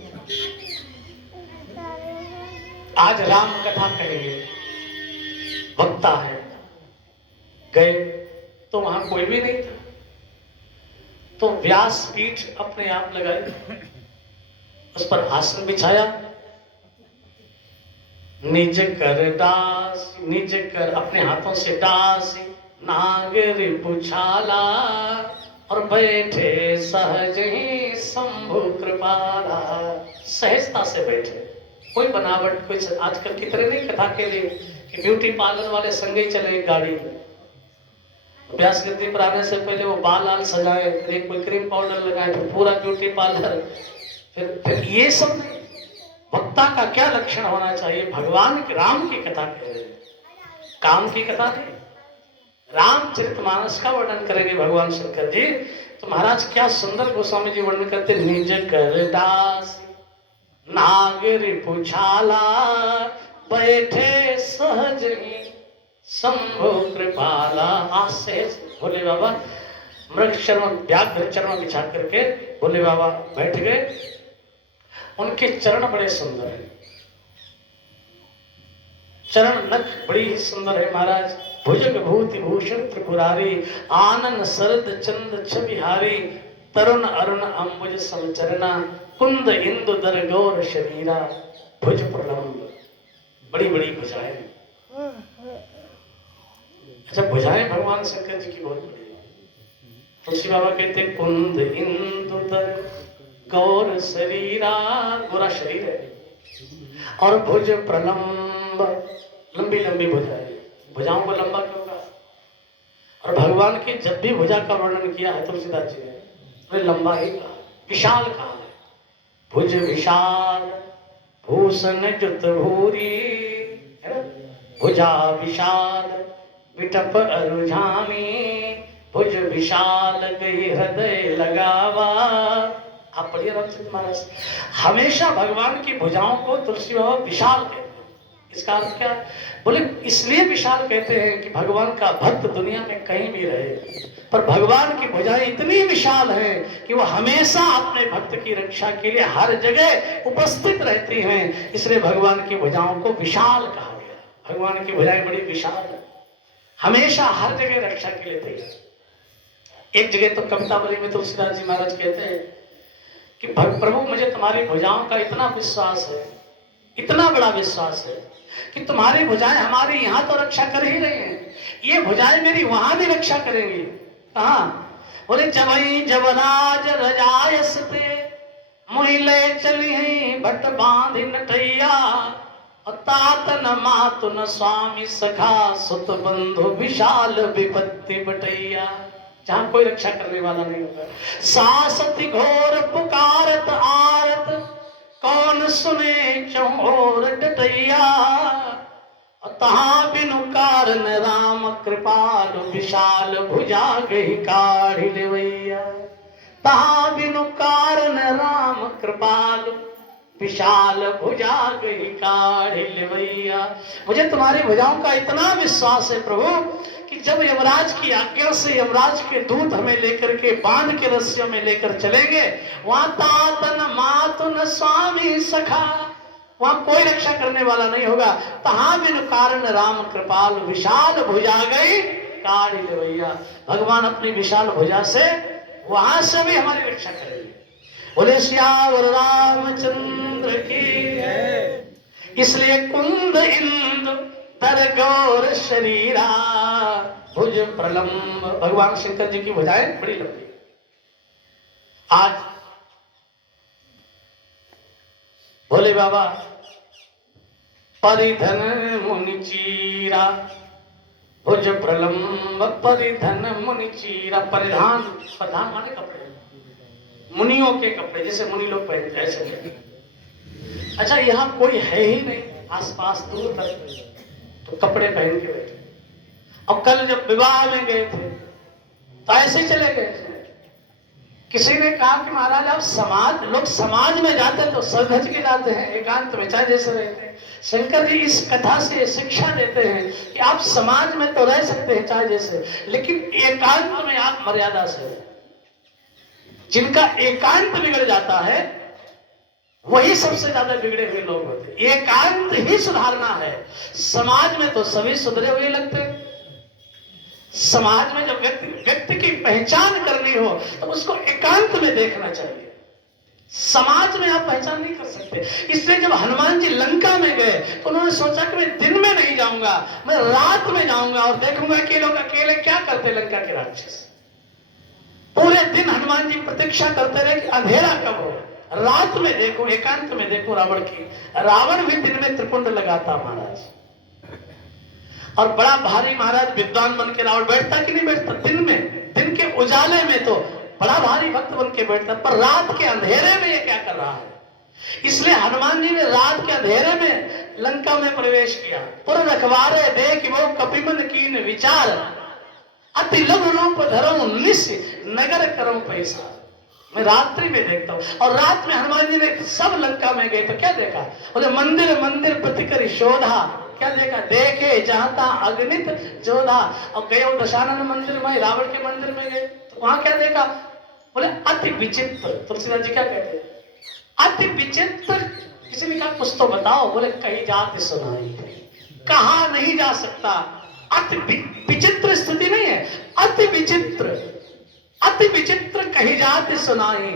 आज राम कथा कहेंगे, वक्ता है, गए तो वहां कोई भी नहीं था। तो व्यास पीठ अपने आप लगाई, उस पर आसन बिछाया, निज कर दास, निज कर अपने हाथों से दास नागरी पुछाला, और बैठे सहज ही शंभु कृपाला। सहजता से बैठे, कोई बनावट, कुछ आजकल कितने नहीं कथा के लिए कि ब्यूटी पार्लर वाले संगे चले गाड़ी में, व्यास गद्दी पर आने से पहले वो बाल आल सजाए, फिर कोई क्रीम पाउडर लगाए, फिर पूरा ब्यूटी पार्लर, फिर ये सब नहीं। वक्ता का क्या लक्षण होना चाहिए? भगवान की, राम की कथा कह रहे हैं, काम की कथा नहीं। रामचरितमानस का वर्णन करेंगे भगवान शंकर जी। तो महाराज क्या सुंदर गोस्वामी जी वर्णन करते, निज कर दास नागरी पुछाला, बैठे सहज ही शंभु कृपाला। आज से भोले बाबा मृग चर्म, व्याघ्र चर्म बिछा करके भोले बाबा बैठ गए। उनके चरण बड़े सुंदर हैं, चरण नख बड़ी सुंदर है महाराज। भुजग भूति भूषण त्रिपुरारी, आनन शरद चंद छबिहारी, तरुण अरुण अंबुज समचरना, कुंद इंदु दर गौर शरीरा, भुज प्रलंब, बड़ी बड़ी भुजाएं। अच्छा, भुजाएं भगवान शंकर जी की बहुत बड़ी है। तुलसी बाबा कहते कुंद इंदु दर गौर शरीरा, गोरा शरीर है, और भुज प्रलंब, लंबी लंबी भुजाएं। भुजाओं को लंबा क्यों कहा? और भगवान की जब भी भुजा का वर्णन किया है तुलसीदास जी ने, तो लंबा ही कहा, विशाल कहा है। भुज विशाल भूषण जुत भूरी, भुजा विशाल विटप अरुझानी, भुज विशाल गई हृदय लगावा। आप पढ़िए रामचरितमानस। हमेशा भगवान की भुजाओं को तुलसी बाबा विशाल कहते हैं, इसका अर्थ क्या? बोले इसलिए विशाल कहते हैं कि भगवान का भक्त दुनिया में कहीं भी रहे, पर भगवान की भुजाएं इतनी विशाल हैं कि वो हमेशा अपने भक्त की रक्षा के लिए हर जगह उपस्थित रहती हैं। इसलिए भगवान की भुजाओं को विशाल कहा गया। भगवान की भुजाएं बड़ी विशाल है, हमेशा हर जगह रक्षा के लिए तैयार। एक जगह तो कवितावली में तुलसीदास जी महाराज कहते हैं कि प्रभु मुझे तुम्हारी भुजाओं का इतना विश्वास है, इतना बड़ा विश्वास है कि तुम्हारी भुजाएं हमारे यहाँ तो रक्षा कर ही रही हैं, ये भुजाएं मेरी वहां भी रक्षा करेंगी। कहा? बोले जबई जबराज रजायसते मोहिले चली भट बांधी नटैया, तात न मातु न स्वामी सखा सुत बंधु विशाल विपत्ति बटैया। जहां कोई रक्षा करने वाला नहीं होगा। सासति घोर पुकारत आरत कौन सुने चौर डटैया, तहां बिनु कारण राम कृपाल विशाल भुजा गई काढ़ी लेवैया। तहां बिनु कारण राम कृपाल विशाल भुजा गई काढ़ी लेवैया। मुझे तुम्हारी भुजाओं का इतना विश्वास है प्रभु कि जब यमराज की आज्ञा से यमराज के दूत हमें लेकर के बांध के रस्सियों में लेकर चलेंगे, वहां तात न मातु न स्वामी सखा, वहां कोई रक्षा करने वाला नहीं होगा। तहां बिनु कारण राम कृपाल विशाल भुजा गई काढ़ी लेवैया। भगवान अपनी विशाल भुजा से वहां से भी हमारी रक्षा करेंगे। बोले श्यावर रामचंद्र की। इसलिए कुंद इंद तर गौर शरीरा भुज प्रलंब। भगवान शंकर जी की भुजाएं बड़ी लंबी। आज भोले बाबा परिधन मुनि चीरा भुज प्रलंब परिधन मुनि चीरा। परिधान, प्रधान माने कपड़े, मुनियों के कपड़े जैसे मुनि लोग पहनते हैं ऐसे। अच्छा यहाँ कोई है ही नहीं आसपास दूर तक, तो कपड़े पहन के बैठे। और कल जब विवाह में गए थे तो ऐसे चले गए। किसी ने कहा कि महाराज आप लोग समाज में जाते तो सज के जाते हैं, एकांत में चाहे जैसे रहते हैं। शंकर जी इस कथा से शिक्षा देते हैं कि आप समाज में तो रह सकते हैं चाहे जैसे, लेकिन एकांत में आप मर्यादा से। जिनका एकांत बिगड़ जाता है वही सबसे ज्यादा बिगड़े हुए लोग होते हैं। एकांत ही सुधारना है। समाज में तो सभी सुधरे हुए लगते हैं। समाज में जब व्यक्ति की पहचान करनी हो तो उसको एकांत में देखना चाहिए। समाज में आप पहचान नहीं कर सकते। इसलिए जब हनुमान जी लंका में गए तो उन्होंने सोचा कि मैं दिन में नहीं जाऊंगा, मैं रात में जाऊंगा और देखूंगा कि लोग अकेले क्या करते लंका के राक्षस। पूरे दिन हनुमान जी प्रतीक्षा करते रहे कि अंधेरा कब हो, रात में देखो, एकांत में देखो रावण की। रावण भी दिन में त्रिपुंड लगाता महाराज, और बड़ा भारी महाराज विद्वान बन के रावण बैठता कि नहीं बैठता दिन में, दिन के उजाले में तो बड़ा भारी भक्त बन के बैठता, पर रात के अंधेरे में ये क्या कर रहा है। इसलिए हनुमान जी ने रात के अंधेरे में लंका में प्रवेश किया। पुर रखवारे देख वो कपिमन कीन विचार, अति लघु रूप धरो निश नगर करो पैसा। मैं रात्रि में देखता हूँ। और रात में हनुमान जी ने सब लंका में गए तो क्या देखा, बोले मंदिर मंदिर प्रतिकर शोधा। क्या देखा, देखे जाता अग्नित जोधा। और गए दशानन मंदिर में, रावण के मंदिर में गए तो वहां क्या देखा, बोले अति विचित्र। तुलसीदास जी क्या कहते हैं, अति विचित्र। किसी ने कहा कुछ तो बताओ, बोले कहीं जाते सुनाई, कहा नहीं जा सकता। अति विचित्र स्थिति नहीं है, अति विचित्र, अति विचित्र कही जाते सुनाई।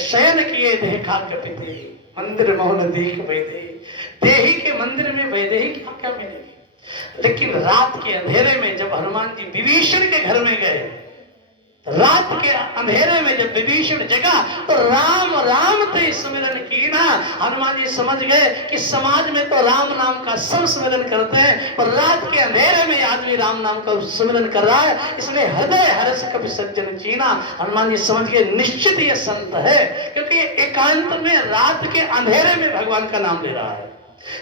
शयन किए देखा कपिते मंदिर मोहन देख वैदे। देही के मंदिर में वैदेही क्या मिलेगी। लेकिन रात के अंधेरे में जब हनुमान जी विभीषण के घर में गए, रात के अंधेरे में जब विभीषण जगा तो राम राम ते स्मरण की ना। हनुमान जी समझ गए कि समाज में तो राम नाम का सब स्मरण करते हैं, पर रात के अंधेरे में आदमी राम नाम का स्मरण कर रहा है, इसलिए हृदय हर्ष कपि सज्जन चीना। हनुमान जी समझ गए निश्चित ये संत है, क्योंकि एकांत में रात के अंधेरे में भगवान का नाम ले रहा है।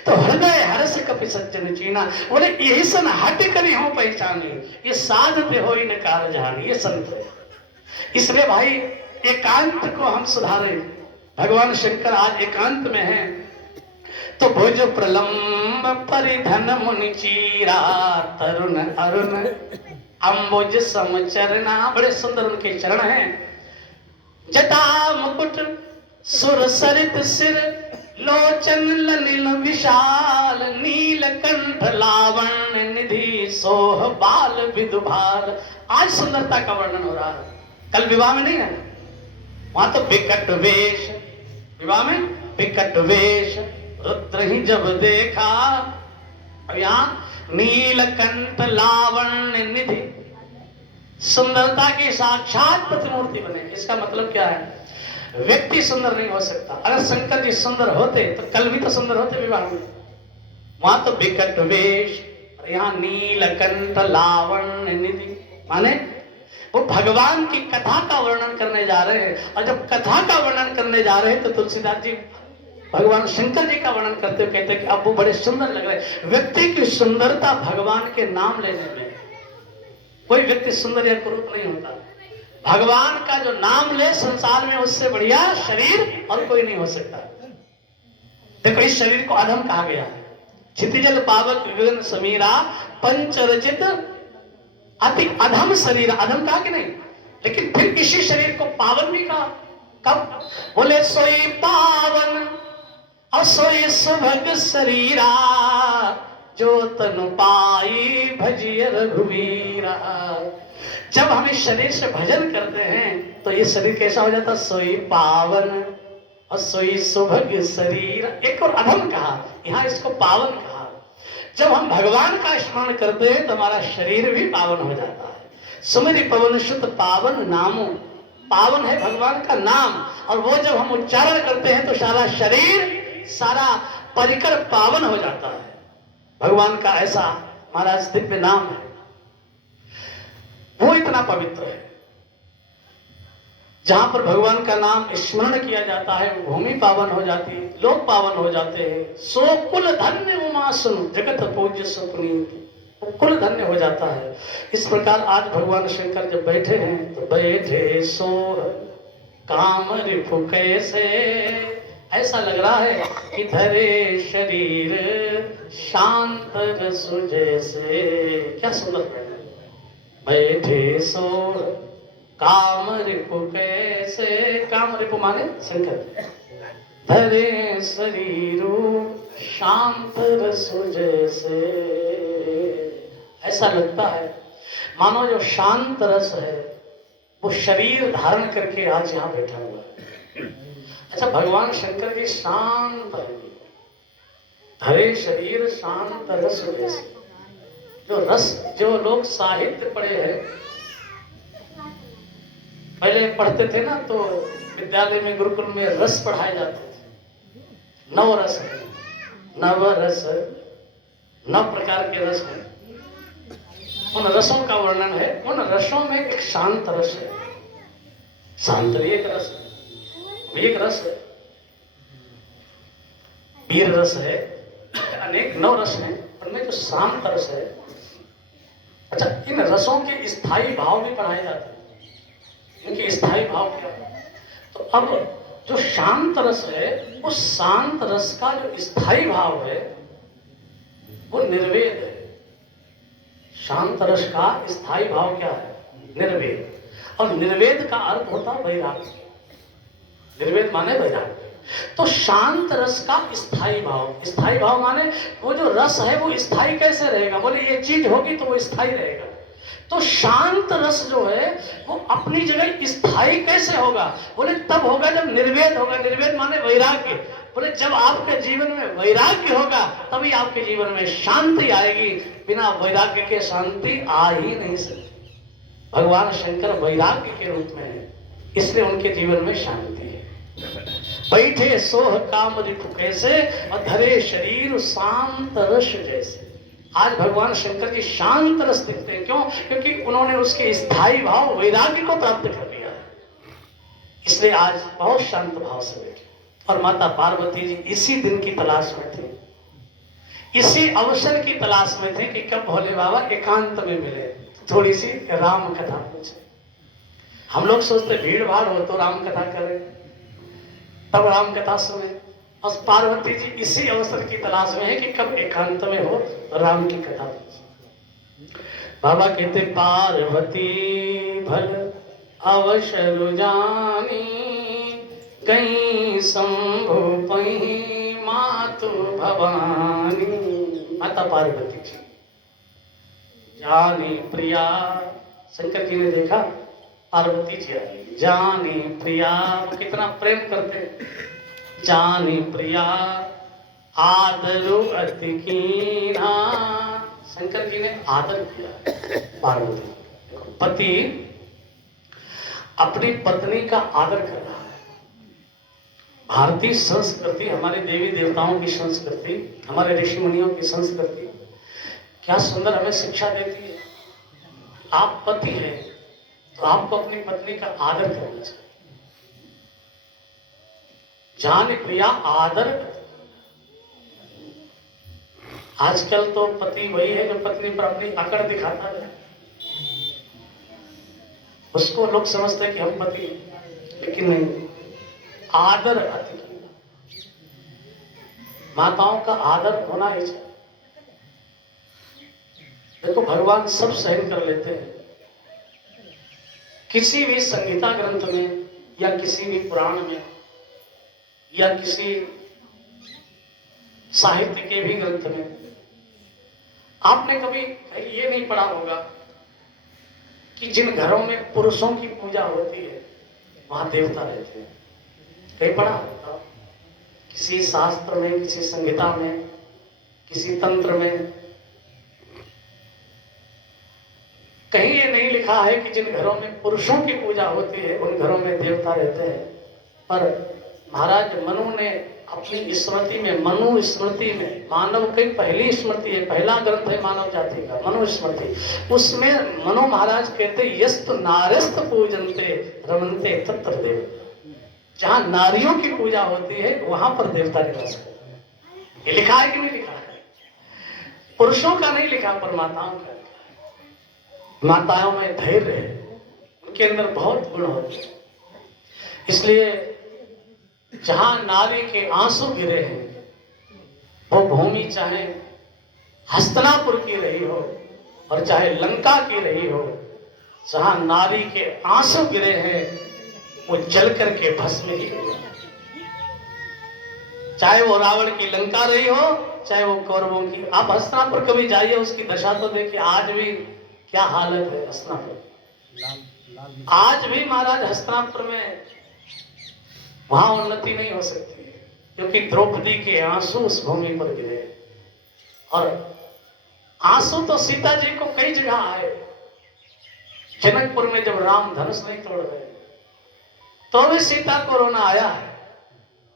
तो हृदय हर्ष कपि सज्जन चीना। बोले यही सन हट करी हो पहचानी, ये साधते हो इन कारजानी, ये संत है। इसलिए भाई एकांत को हम सुधारें। भगवान शंकर आज एकांत में हैं, तो भुज प्रलंब परिधन मुनि चीरा, तरुण अरुण अम्बुज समचरना। बड़े सुंदर उनके चरण हैं। जटा मुकुट सुर सरित सिर, लोचन ललिल विशाल, नीलकंठ लावण्य निधि, सोह बाल विदुभाल। आज सुंदरता का वर्णन हो रहा है, कल विवाह में नहीं है। वहां तो विकट वेश, विवाह में विकट वेश रुद्र ही जब देखा। अब यहां नीलकंठ लावण्य निधि, सुंदरता की साक्षात प्रतिमूर्ति बने। इसका मतलब क्या है? व्यक्ति सुंदर नहीं हो सकता। अगर शंकर जी सुंदर होते तो कल भी तो सुंदर होते विवाह में। वहां तो विकट वेश, यहाँ नीलकंठ लावण्य निधि, माने वो भगवान की कथा का वर्णन करने जा रहे हैं। और जब कथा का वर्णन करने जा रहे हैं तो तुलसीदास जी भगवान शंकर जी का वर्णन करते हुए कहते हैं कि अब वो बड़े सुंदर लग रहे हैं। व्यक्ति की सुंदरता भगवान के नाम लेने में, कोई व्यक्ति सुंदर या कुरूप नहीं होता। भगवान का जो नाम ले संसार में, उससे बढ़िया शरीर और कोई नहीं हो सकता। देखो इस शरीर को अधम कहा गया है। क्षितिजल पावक गगन समीरा, पंचरचित अति अधम शरीर। अधम कहा कि नहीं, लेकिन फिर इसी शरीर को पावन भी कहा। कब? बोले सोई पावन और सोई सुभग शरीरा, जो तनु पाई भजिय रघुवीरा। जब हम इस शरीर से भजन करते हैं तो ये शरीर कैसा हो जाता? सोई पावन और सोई सुभग शरीर। एक और अधम कहा, यहाँ इसको पावन कहा। जब हम भगवान का स्मरण करते हैं तो हमारा शरीर भी पावन हो जाता है। सुमिरि पवन सुत पावन नामो, पावन है भगवान का नाम। और वो जब हम उच्चारण करते हैं तो सारा शरीर, सारा परिकर पावन हो जाता है। भगवान का ऐसा महाराज दिव्य नाम है, वो इतना पवित्र है। जहां पर भगवान का नाम स्मरण किया जाता है भूमि पावन हो जाती है, लोग पावन हो जाते हैं। सो कुल धन्य उमा सुन जगत पूज्य सुपुनीत, कुल धन्य हो जाता है। इस प्रकार आज भगवान शंकर जब बैठे हैं तो बैठे सो काम रिपु कैसे, ऐसा लग रहा है कि धरे शरीर शांत रसु जैसे। क्या सुंदर बैठे सो काम रिपु कैसे। काम रिपु माने शंकर। धरे शरीर शांत रसु जैसे, ऐसा लगता है मानो जो शांत रस है वो शरीर धारण करके आज यहाँ बैठा हुआ है। अच्छा, भगवान शंकर जी शांत है। धरे शरीर शांत रस जैसे। जो रस, जो लोग साहित्य पढ़े हैं, पहले पढ़ते थे ना तो विद्यालय में गुरुकुल में रस पढ़ाए जाते थे। 9 रस है, 9 रस, 9 प्रकार के रस हैं। उन रसों का वर्णन है। उन रसों में एक शांत रस है। शांत एक रस है, एक रस है, वीर रस है, अनेक 9 रस हैं। उनमें जो शांत रस है। अच्छा, इन रसों के स्थायी भाव भी पढ़ाए जाते हैं। इनके स्थायी भाव क्या है? तो अब जो शांत रस है, उस शांत रस का जो स्थायी भाव है वो निर्वेद है। शांत रस का स्थायी भाव क्या है? निर्वेद। और निर्वेद का अर्थ होता है वैराग्य। निर्वेद माने वैराग्य। तो शांत रस का स्थायी भाव, स्थायी भाव माने वो जो रस है वो स्थायी कैसे रहेगा? बोले ये चीज होगी तो वो स्थायी रहेगा। तो शांत रस जो है वो अपनी जगह स्थायी कैसे होगा? बोले तब होगा जब निर्वेद होगा। निर्वेद माने वैराग्य। बोले जब आपके जीवन में वैराग्य होगा तभी आपके जीवन में शांति आएगी। बिना वैराग्य के शांति आ ही नहीं सकती। भगवान शंकर वैराग्य के रूप में है, इसलिए उनके जीवन में शांति है। बैठे सोह काम रिपु कैसे, और धरे शरीर शांत रस जैसे। आज भगवान शंकर जी शांत रस दिखते हैं। क्यों? क्योंकि उन्होंने उसके स्थायी भाव वैराग्य को प्राप्त कर लिया है। इसलिए आज बहुत शांत भाव से बैठे। और माता पार्वती जी इसी दिन की तलाश में थे, इसी अवसर की तलाश में थे कि कब भोले बाबा एकांत में मिले, थोड़ी सी राम कथा पूछे। हम लोग सोचते भीड़ भाड़ हो तो राम कथा करें, तब राम कथा सुने। और पार्वती जी इसी अवसर की तलाश में है कि कब एकांत में हो राम की कथा। बाबा कहते पार्वती भल अवसर जानी, गई शंभु पही मातु भवानी। माता पार्वती जी जानी प्रिया, शंकर जी ने देखा पार्वती जी आई, जानी प्रिया, कितना प्रेम करते हैं। जानी प्रिया आदरु अति कीना, शंकर जी ने आदर किया पार्वती। पति अपनी पत्नी का आदर कर रहा है। भारतीय संस्कृति, हमारे देवी देवताओं की संस्कृति, हमारे ऋषि मुनियों की संस्कृति क्या सुंदर हमें शिक्षा देती है। आप पति हैं तो आपको अपनी पत्नी का आदर करना चाहिए। जान प्रिया आदर। आजकल तो पति वही है जो पत्नी पर अपनी अकड़ दिखाता है, उसको लोग समझते हैं कि हम पति हैं, लेकिन नहीं। आदर अति, माताओं का आदर होना ही चाहिए। देखो भगवान सब सहन कर लेते हैं। किसी भी संगीता ग्रंथ में या किसी भी पुराण में या किसी साहित्य के भी ग्रंथ में आपने कभी ये नहीं पढ़ा होगा कि जिन घरों में पुरुषों की पूजा होती है वहां देवता रहते हैं। कहीं पढ़ा होगा किसी शास्त्र में, किसी संहिता में, किसी तंत्र में कहीं ये नहीं लिखा है कि जिन घरों में पुरुषों की पूजा होती है उन घरों में देवता रहते हैं। पर महाराज मनु ने अपनी स्मृति में, मनु स्मृति में, मानव की पहली स्मृति है, पहला ग्रंथ है मानव जाति का, मनु स्मृति। उसमें मनु महाराज कहते यस्त नारस्त पूजनते रमनते तत्र देव। जहां नारियों की पूजा होती है वहां पर देवता निवास करते हैं। ये लिखा है कि नहीं लिखा है? पुरुषों का नहीं लिखा पर माताओं का। माताओं में धैर्य है, उनके अंदर बहुत गुण होते हैं। इसलिए जहां नारी के आंसू गिरे हैं वो भूमि चाहे हस्तिनापुर की रही हो और चाहे लंका की रही हो, जहां नारी के आंसू गिरे हैं वो जल करके भस्म ही हो। चाहे वो रावण की लंका रही हो, चाहे वो कौरवों की। आप हस्तिनापुर कभी जाइए, उसकी दशा तो देखिए। आज भी क्या हालत है हस्तिनापुर। आज भी महाराज हस्तिनापुर में वहां उन्नति नहीं हो सकती है क्योंकि द्रौपदी के आंसू उस भूमि पर गिरे। और आंसू तो सीता जी को कई जगह आए। जनकपुर में जब राम धनुष नहीं तोड़ गए तो भी सीता को रोना आया है,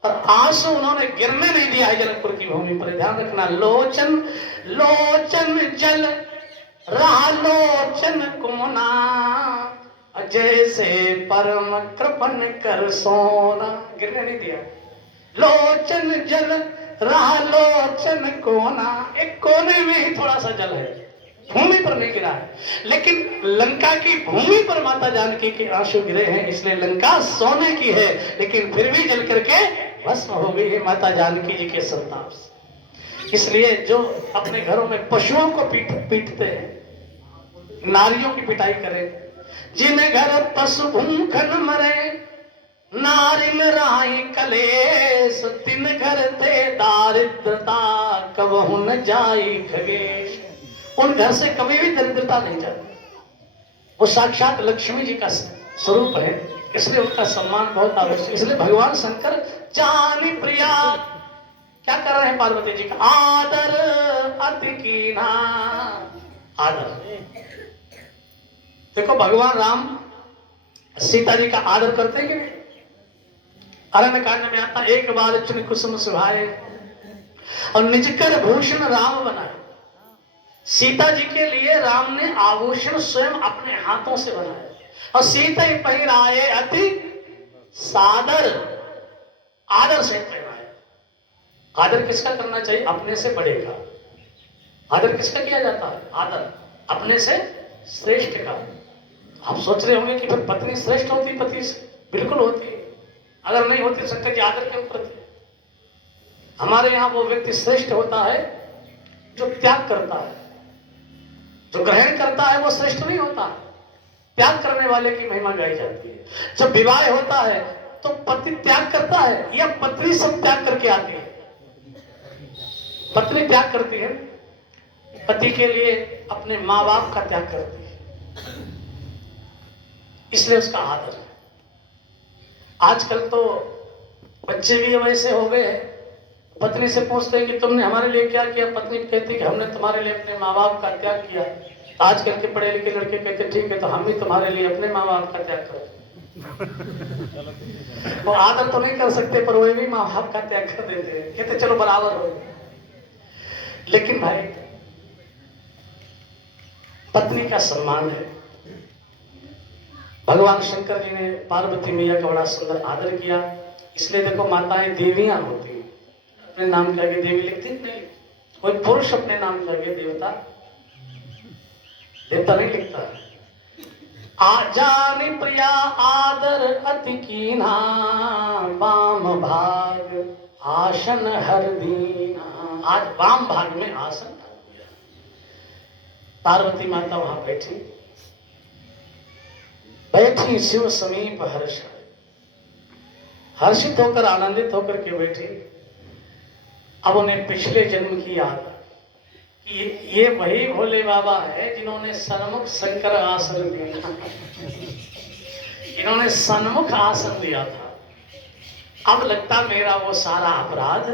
पर आंसू उन्होंने गिरने नहीं दिया है जनकपुर की भूमि पर। ध्यान रखना, लोचन लोचन जल रहा लोचन कोना, जैसे परम कृपन कर सोना। गिरने नहीं दिया। लोचन जल रहा लोचन कोना, एक कोने में ही थोड़ा सा जल है, भूमि पर नहीं गिरा है। लेकिन लंका की भूमि पर माता जानकी के आंसू गिरे हैं, इसलिए लंका सोने की है लेकिन फिर भी जल करके भस्म हो गई है माता जानकी जी के संताप से। इसलिए जो अपने घरों में पशुओं को पीटते हैं, नारियों की पिटाई करें, जिन घर पशु भूखन मरे नारिन राही कलेश, तिन घर ते दारिद्रता कबहु न जाई खगेश। उन घर से कभी भी दरिद्रता नहीं जाती। वो साक्षात लक्ष्मी जी का स्वरूप है, इसलिए उनका सम्मान बहुत आवश्यक। इसलिए भगवान शंकर जानी प्रिया क्या कर रहे हैं पार्वती जी का आदर अति कीना। आदर देखो, भगवान राम सीता जी का आदर करते हैं कि नहीं? अरण्य कांड में आता, एक बार चुन कुसुम सुहाए और निजकर भूषण राम बनाए। सीता जी के लिए राम ने आभूषण स्वयं अपने हाथों से बनाए और सीता ही पहिराए अति सादर, आदर से पहनाए। आदर किसका करना चाहिए? अपने से बड़े का। आदर किसका किया जाता है? आदर अपने से श्रेष्ठ का। आप सोच रहे होंगे कि फिर पत्नी श्रेष्ठ होती पति से? बिल्कुल होती है। अगर नहीं होती शंकर जी आदर क्यों करते? हमारे यहाँ वो व्यक्ति श्रेष्ठ होता है जो त्याग करता है, जो ग्रहण करता है वो श्रेष्ठ नहीं होता है। त्याग करने वाले की महिमा गाई जाती है। जब विवाह होता है तो पति त्याग करता है या पत्नी सब त्याग करके आती है? पत्नी त्याग करती है, पति के लिए अपने माँ बाप का त्याग करती है, इसलिए उसका आदर है। आजकल तो बच्चे भी वैसे हो गए हैं, पत्नी से पूछते हैं कि तुमने हमारे लिए क्या किया, पत्नी कहती कि हमने तुम्हारे लिए अपने माँ बाप का त्याग किया। आजकल के पढ़े लिखे लड़के कहते ठीक है तो हम भी तुम्हारे लिए अपने माँ बाप का त्याग करें। वो आदर तो नहीं कर सकते पर वो भी माँ बाप का त्याग कर देते हैं, कहते चलो बराबर हो। लेकिन भाई पत्नी का सम्मान है। भगवान शंकर जी ने पार्वती मैया का बड़ा सुंदर आदर किया, इसलिए देखो माताएं देवियां होती है, अपने नाम के आगे देवी लिखती नहीं। कोई पुरुष अपने नाम के आगे देवता नहीं लिखता है। आजानी प्रिया आदर अति कीना, वाम भाग आसन हर दीना। आज वाम भाग में आसन डाल दिया। पार्वती माता वहां बैठी शिव समीप हर्षित होकर आनंदित होकर के बैठी। अब उन्हें पिछले जन्म की याद, ये वही भोले बाबा है जिन्होंने सन्मुख शंकर आसन दिया, इन्होंने सन्मुख आसन दिया था। अब लगता मेरा वो सारा अपराध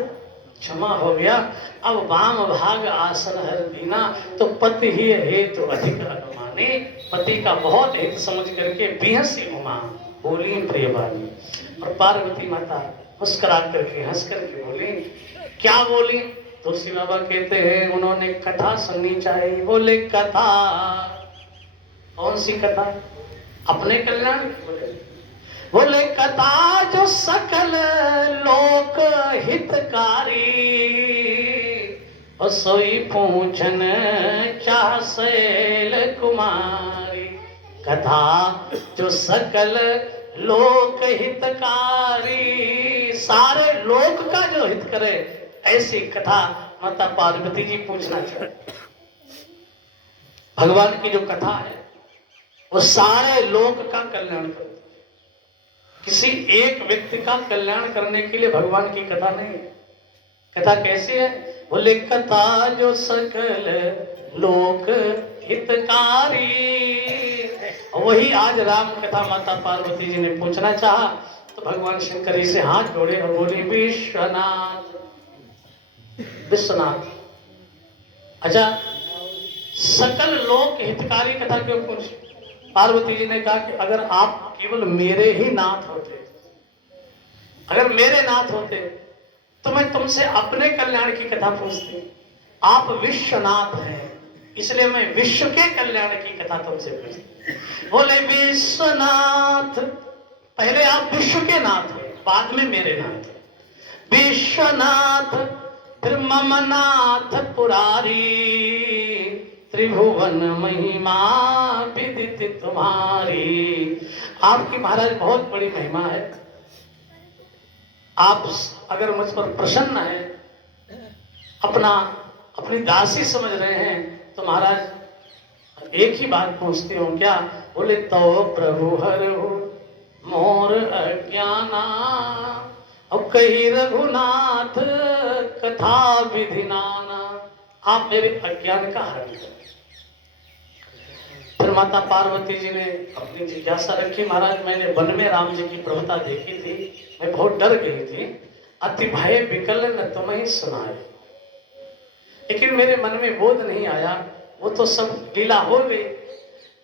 क्षमा हो गया। अब वाम भाग आसन हर दीना, तो पति ही हेतु तो अधिक अनुमानी। पति का बहुत हित समझ करके बिहसी उमा बोली प्रियवानी। और पार्वती माता मुस्कुरा करके हंस करके बोली, क्या बोली? तुलसी बाबा कहते हैं उन्होंने कथा सुननी चाहिए। बोले कथा? कौन सी कथा? अपने कल्याण की बोले कथा जो सकल लोक हितकारी, और सोई पूछन चाह शैल कुमारी। कथा जो सकल लोक हितकारी, सारे लोक का जो हित करे, ऐसी कथा माता पार्वती जी पूछना चाहते। भगवान की जो कथा है वो सारे लोक का कल्याण करती है। किसी एक व्यक्ति का कल्याण करने के लिए भगवान की कथा नहीं है। कथा कैसी है? बोले कथा जो सकल लोक हितकारी। वही आज राम कथा माता पार्वती जी ने पूछना चाहा तो भगवान शंकर जी से हाथ जोड़े और बोले विश्वनाथ। विश्वनाथ, अच्छा सकल लोक हितकारी कथा क्यों पूछी? पार्वती जी ने कहा कि अगर आप केवल मेरे ही नाथ होते, अगर मेरे नाथ होते तो मैं तुमसे अपने कल्याण की कथा पूछती। आप विश्वनाथ हैं, इसलिए मैं विश्व के कल्याण की कथा तुमसे पूछती। बोले विश्वनाथ, पहले आप विश्व के नाथ हैं, बाद में मेरे नाथ। विश्वनाथ फिर मम नाथ पुरारी, त्रिभुवन महिमा विदित तुम्हारी। आपकी महाराज बहुत बड़ी महिमा है। आप अगर मुझ पर प्रसन्न है, अपनी दासी समझ रहे हैं तो महाराज एक ही बात पूछती हूँ, क्या? बोले तो प्रभु हर हो मोर अज्ञाना, और कही रघुनाथ कथा विधि नाना। आप मेरे अज्ञान का हरण करें। फिर माता पार्वती जी ने अपनी जिज्ञासा रखी, महाराज मैंने वन में राम जी की प्रभुता देखी थी, मैं बहुत डर गई थी। अति भय विकल न तुम्हें सुनाए, लेकिन मेरे मन में बोध नहीं आया। वो तो सब लीला हो गई,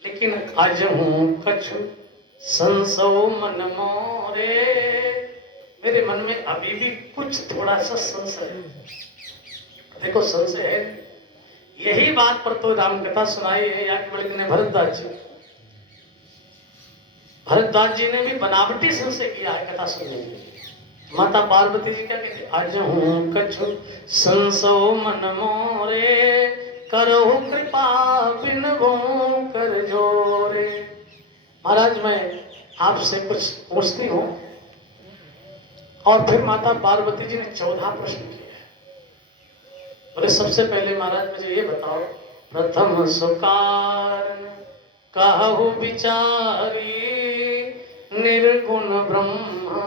लेकिन आज हूँ कछु संसो मन मोरे, मेरे मन में अभी भी कुछ थोड़ा सा संशय है। देखो संशय है, यही बात पर तो राम कथा सुनाई है याज्ञवल्क्य ने भरद्वाज जी। भरद्वाज जी ने भी बनावटी संशय किया है कथा सुनने के लिए। माता पार्वती जी क्या कहती? आज हूँ कछु संसो मन मोरे, करो कृपा बिनवो कर जोरे। महाराज मैं आपसे कुछ पूछती हूँ। और फिर माता पार्वती जी ने 14 प्रश्न किए। बोले सबसे पहले महाराज मुझे ये बताओ, प्रथम सुकार कहु विचारी, निर्गुण ब्रह्म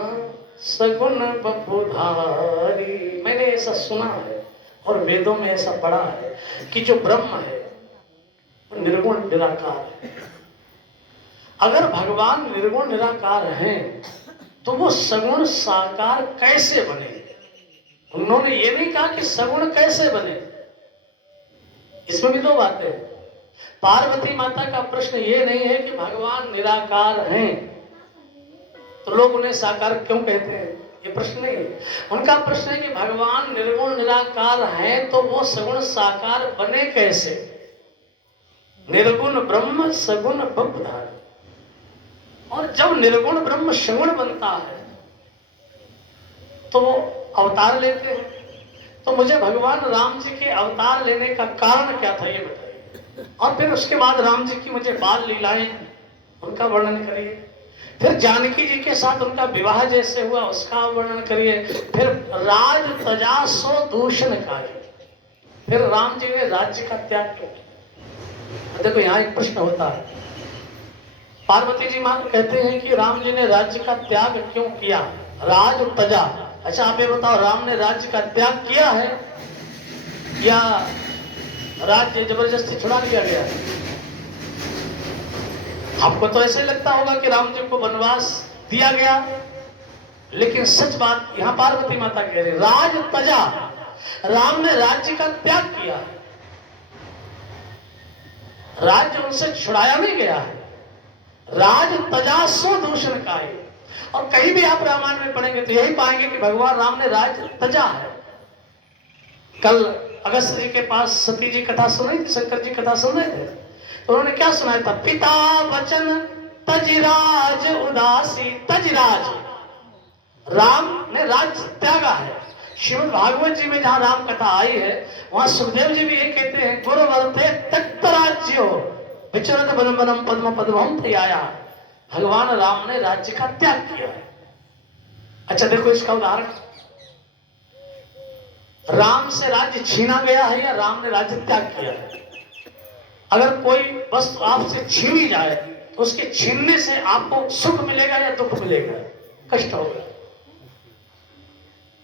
सगुण बपुधारी। मैंने ऐसा सुना है और वेदों में ऐसा पढ़ा है कि जो ब्रह्म है वो निर्गुण निराकार है। अगर भगवान निर्गुण निराकार हैं तो वो सगुण साकार कैसे बने? उन्होंने ये नहीं कहा कि सगुण कैसे बने, इसमें भी दो बातें। पार्वती माता का प्रश्न ये नहीं है कि भगवान निराकार हैं तो लोग उन्हें साकार क्यों कहते हैं, ये प्रश्न नहीं है। उनका प्रश्न है कि भगवान निर्गुण निराकार हैं तो वो सगुण साकार बने कैसे? निर्गुण ब्रह्म सगुण बपुधारी। और जब निर्गुण ब्रह्म सगुण बनता है तो वो अवतार लेते हैं। तो मुझे भगवान राम जी के अवतार लेने का कारण क्या था ये बताइए। और फिर उसके बाद राम जी की मुझे बाल लीलाएं उनका वर्णन करिए। फिर जानकी जी के साथ उनका विवाह जैसे हुआ उसका वर्णन करिए। फिर राज तजा सो दूषण कार्य, फिर राम जी ने राज्य का त्याग किया। देखो यहाँ एक प्रश्न होता है, पार्वती जी मां कहते हैं कि राम जी ने राज्य का त्याग क्यों किया, राज तजा। अच्छा आप ये बताओ, राम ने राज्य का त्याग किया है या राज्य जबरदस्ती छुड़ा लिया गया? आपको तो ऐसे लगता होगा कि राम जी को वनवास दिया गया, लेकिन सच बात यहां पार्वती माता कह रही, राज तजा, राम ने राज्य का त्याग किया। राज्य उनसे छुड़ाया नहीं गया है। राज तजा सो दूषण का है। और कहीं भी आप रामायण में पढ़ेंगे तो यही पाएंगे कि भगवान राम ने राज्य तजा है। कल अगस्त जी के पास सती जी कथा सुन रही थी, शंकर जी कथा सुन रहे थे, तो उन्होंने क्या सुनाया था, पिता वचन तजराज उदासी। तजराज, राम ने राज्य त्यागा है। श्रीमद् भागवत जी में जहां राम कथा आई है वहां सुखदेव जी भी ये कहते हैं, गुरु वर्ते तक्त राज्यो विचरत बनम बनम पद्म पद्मम आया। भगवान राम ने राज्य का त्याग किया है। अच्छा देखो इसका उदाहरण, राम से राज्य छीना गया है या राम ने राज्य त्याग किया है? अगर कोई वस्तु आपसे छीनी जाए तो उसके छीनने से आपको सुख मिलेगा या दुख मिलेगा? कष्ट होगा।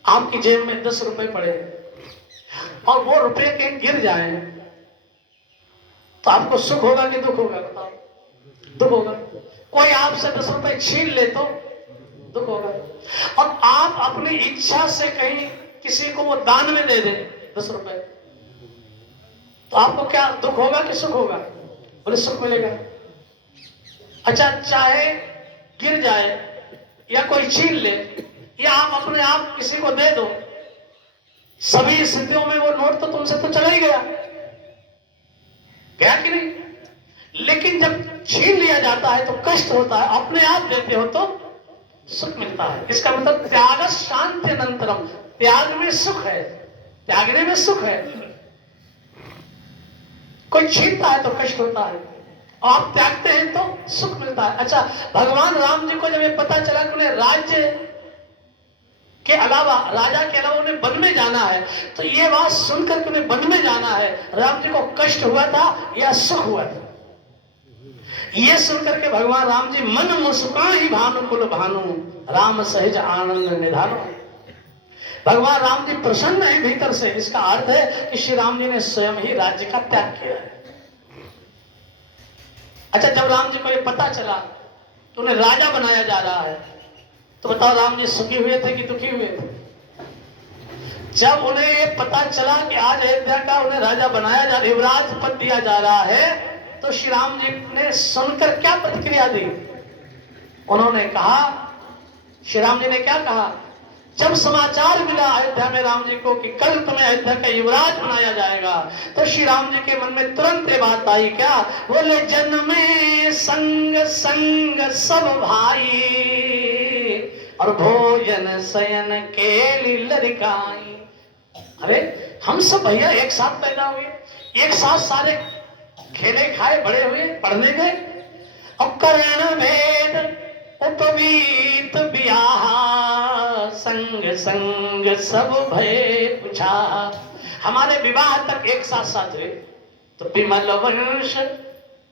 आपकी जेब में 10 रुपए पड़े और वो रुपए के गिर जाए तो आपको सुख होगा कि दुख होगा? बताओ। दुख होगा। कोई आपसे 10 रुपए छीन ले तो दुख होगा। और आप अपनी इच्छा से कहीं किसी को वो दान में दे दे 10 रुपए, तो आपको क्या दुख होगा कि सुख होगा? बोले सुख मिलेगा। अच्छा चाहे गिर जाए या कोई छीन ले या आप अपने आप किसी को दे दो, सभी स्थितियों में वो नोट तो तुमसे तो चला ही गया, गया कि नहीं? लेकिन जब छीन लिया जाता है तो कष्ट होता है, अपने आप देते हो तो सुख मिलता है। इसका मतलब त्याग शांति अनंतरम, त्याग में सुख है, त्यागने में सुख है। कोई छीनता है तो कष्ट होता है, और आप त्यागते हैं तो सुख मिलता है। अच्छा भगवान राम जी को जब ये पता चला कि उन्हें राज्य के अलावा, राजा के अलावा उन्हें वन में जाना है, तो ये बात सुनकर के उन्हें वन में जाना है, राम जी को कष्ट हुआ था या सुख हुआ था? ये सुनकर के भगवान राम जी मन मुस्का ही भानु कुल भानु, राम सहज आनंद निधानो। भगवान राम जी प्रसन्न है भीतर से। इसका अर्थ है कि श्री राम जी ने स्वयं ही राज्य का त्याग किया है। अच्छा जब राम जी को ये पता चला तो उन्हें राजा बनाया जा रहा है, तो बताओ राम जी सुखी हुए थे कि दुखी हुए थे? जब उन्हें ये पता चला कि आज अयोध्या का उन्हें राजा बनाया जा, युवराज पद दिया जा रहा है, तो श्री राम जी ने सुनकर क्या प्रतिक्रिया दी? उन्होंने कहा, श्री राम जी ने क्या कहा, जब समाचार मिला अयोध्या में राम जी को कि कल तुम्हें अयोध्या का युवराज बनाया जाएगा, तो श्री राम जी के मन में तुरंत ये बात आई, क्या बोले, जन्मे संग संग सब भाई और भोजन शयन केली लड़काई। अरे हम सब भैया एक साथ पैदा हुए, एक साथ सारे खेले खाए बड़े हुए, पढ़ने गए, और करण भेद उपवीत ब्याह संग संग सब भय पूछा। हमारे विवाह तक एक साथ साथ हुए। तो विमल वंश,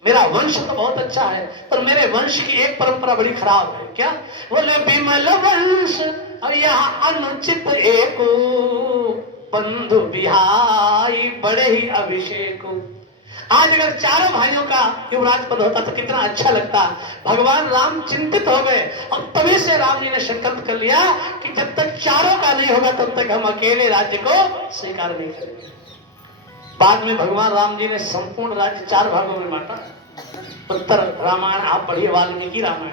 मेरा वंश तो बहुत अच्छा है, पर मेरे वंश की एक परंपरा बड़ी खराब है। क्या? बोले विमल वंश और यहाँ अनुचित एक बंधु बिहाई बड़े ही अभिषेक। आज अगर चारों भाइयों का युवराज पद होता तो कितना अच्छा लगता। भगवान राम चिंतित हो गए और तभी से राम जी ने संकल्प कर लिया कि जब तक चारों का नहीं होगा तब तक हम अकेले राज्य को स्वीकार नहीं करेंगे। बाद में भगवान राम जी ने संपूर्ण राज्य 4 भागों में बांटा। उत्तर रामायण आप पढ़िए, वाल्मीकि रामायण।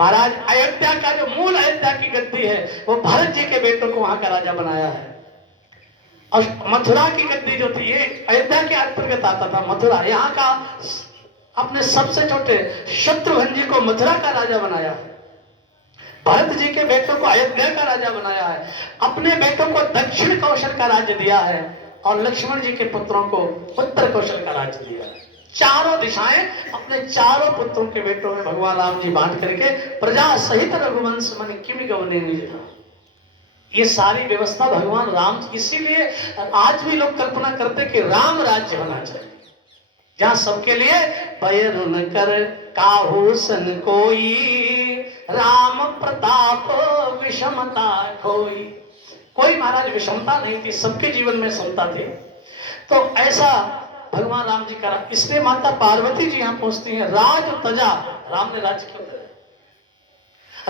महाराज अयोध्या का जो मूल अयोध्या की गद्दी है वो भरत जी के बेटों को वहां का राजा बनाया है। और मथुरा की गद्दी जो थी ये अयोध्या के अंतर्गत आता था। मथुरा यहाँ का अपने सबसे छोटे शत्रुघ्न जी को मथुरा का राजा बनाया है। भरत जी के बेटों को अयोध्या का राजा बनाया है। अपने बेटों को दक्षिण कौशल का राज्य दिया है और लक्ष्मण जी के पुत्रों को उत्तर कौशल का राज्य दिया है। चारों दिशाएं अपने चारों पुत्रों के बेटों में भगवान राम जी बांट करके प्रजा सहित रघुवंश मन किम गवने निजा। ये सारी व्यवस्था भगवान राम, इसीलिए आज भी लोग कल्पना करते कि राम राज्य होना चाहिए जहां सबके लिए पैर न कर काहू सन कोई, राम प्रताप विषमता खोई। कोई महाराज विषमता नहीं थी, सबके जीवन में समता थी। तो ऐसा भगवान राम जी करा। इसलिए माता पार्वती जी यहाँ पहुंचती हैं। राज तजा, राम ने राज्य क्यों दिया?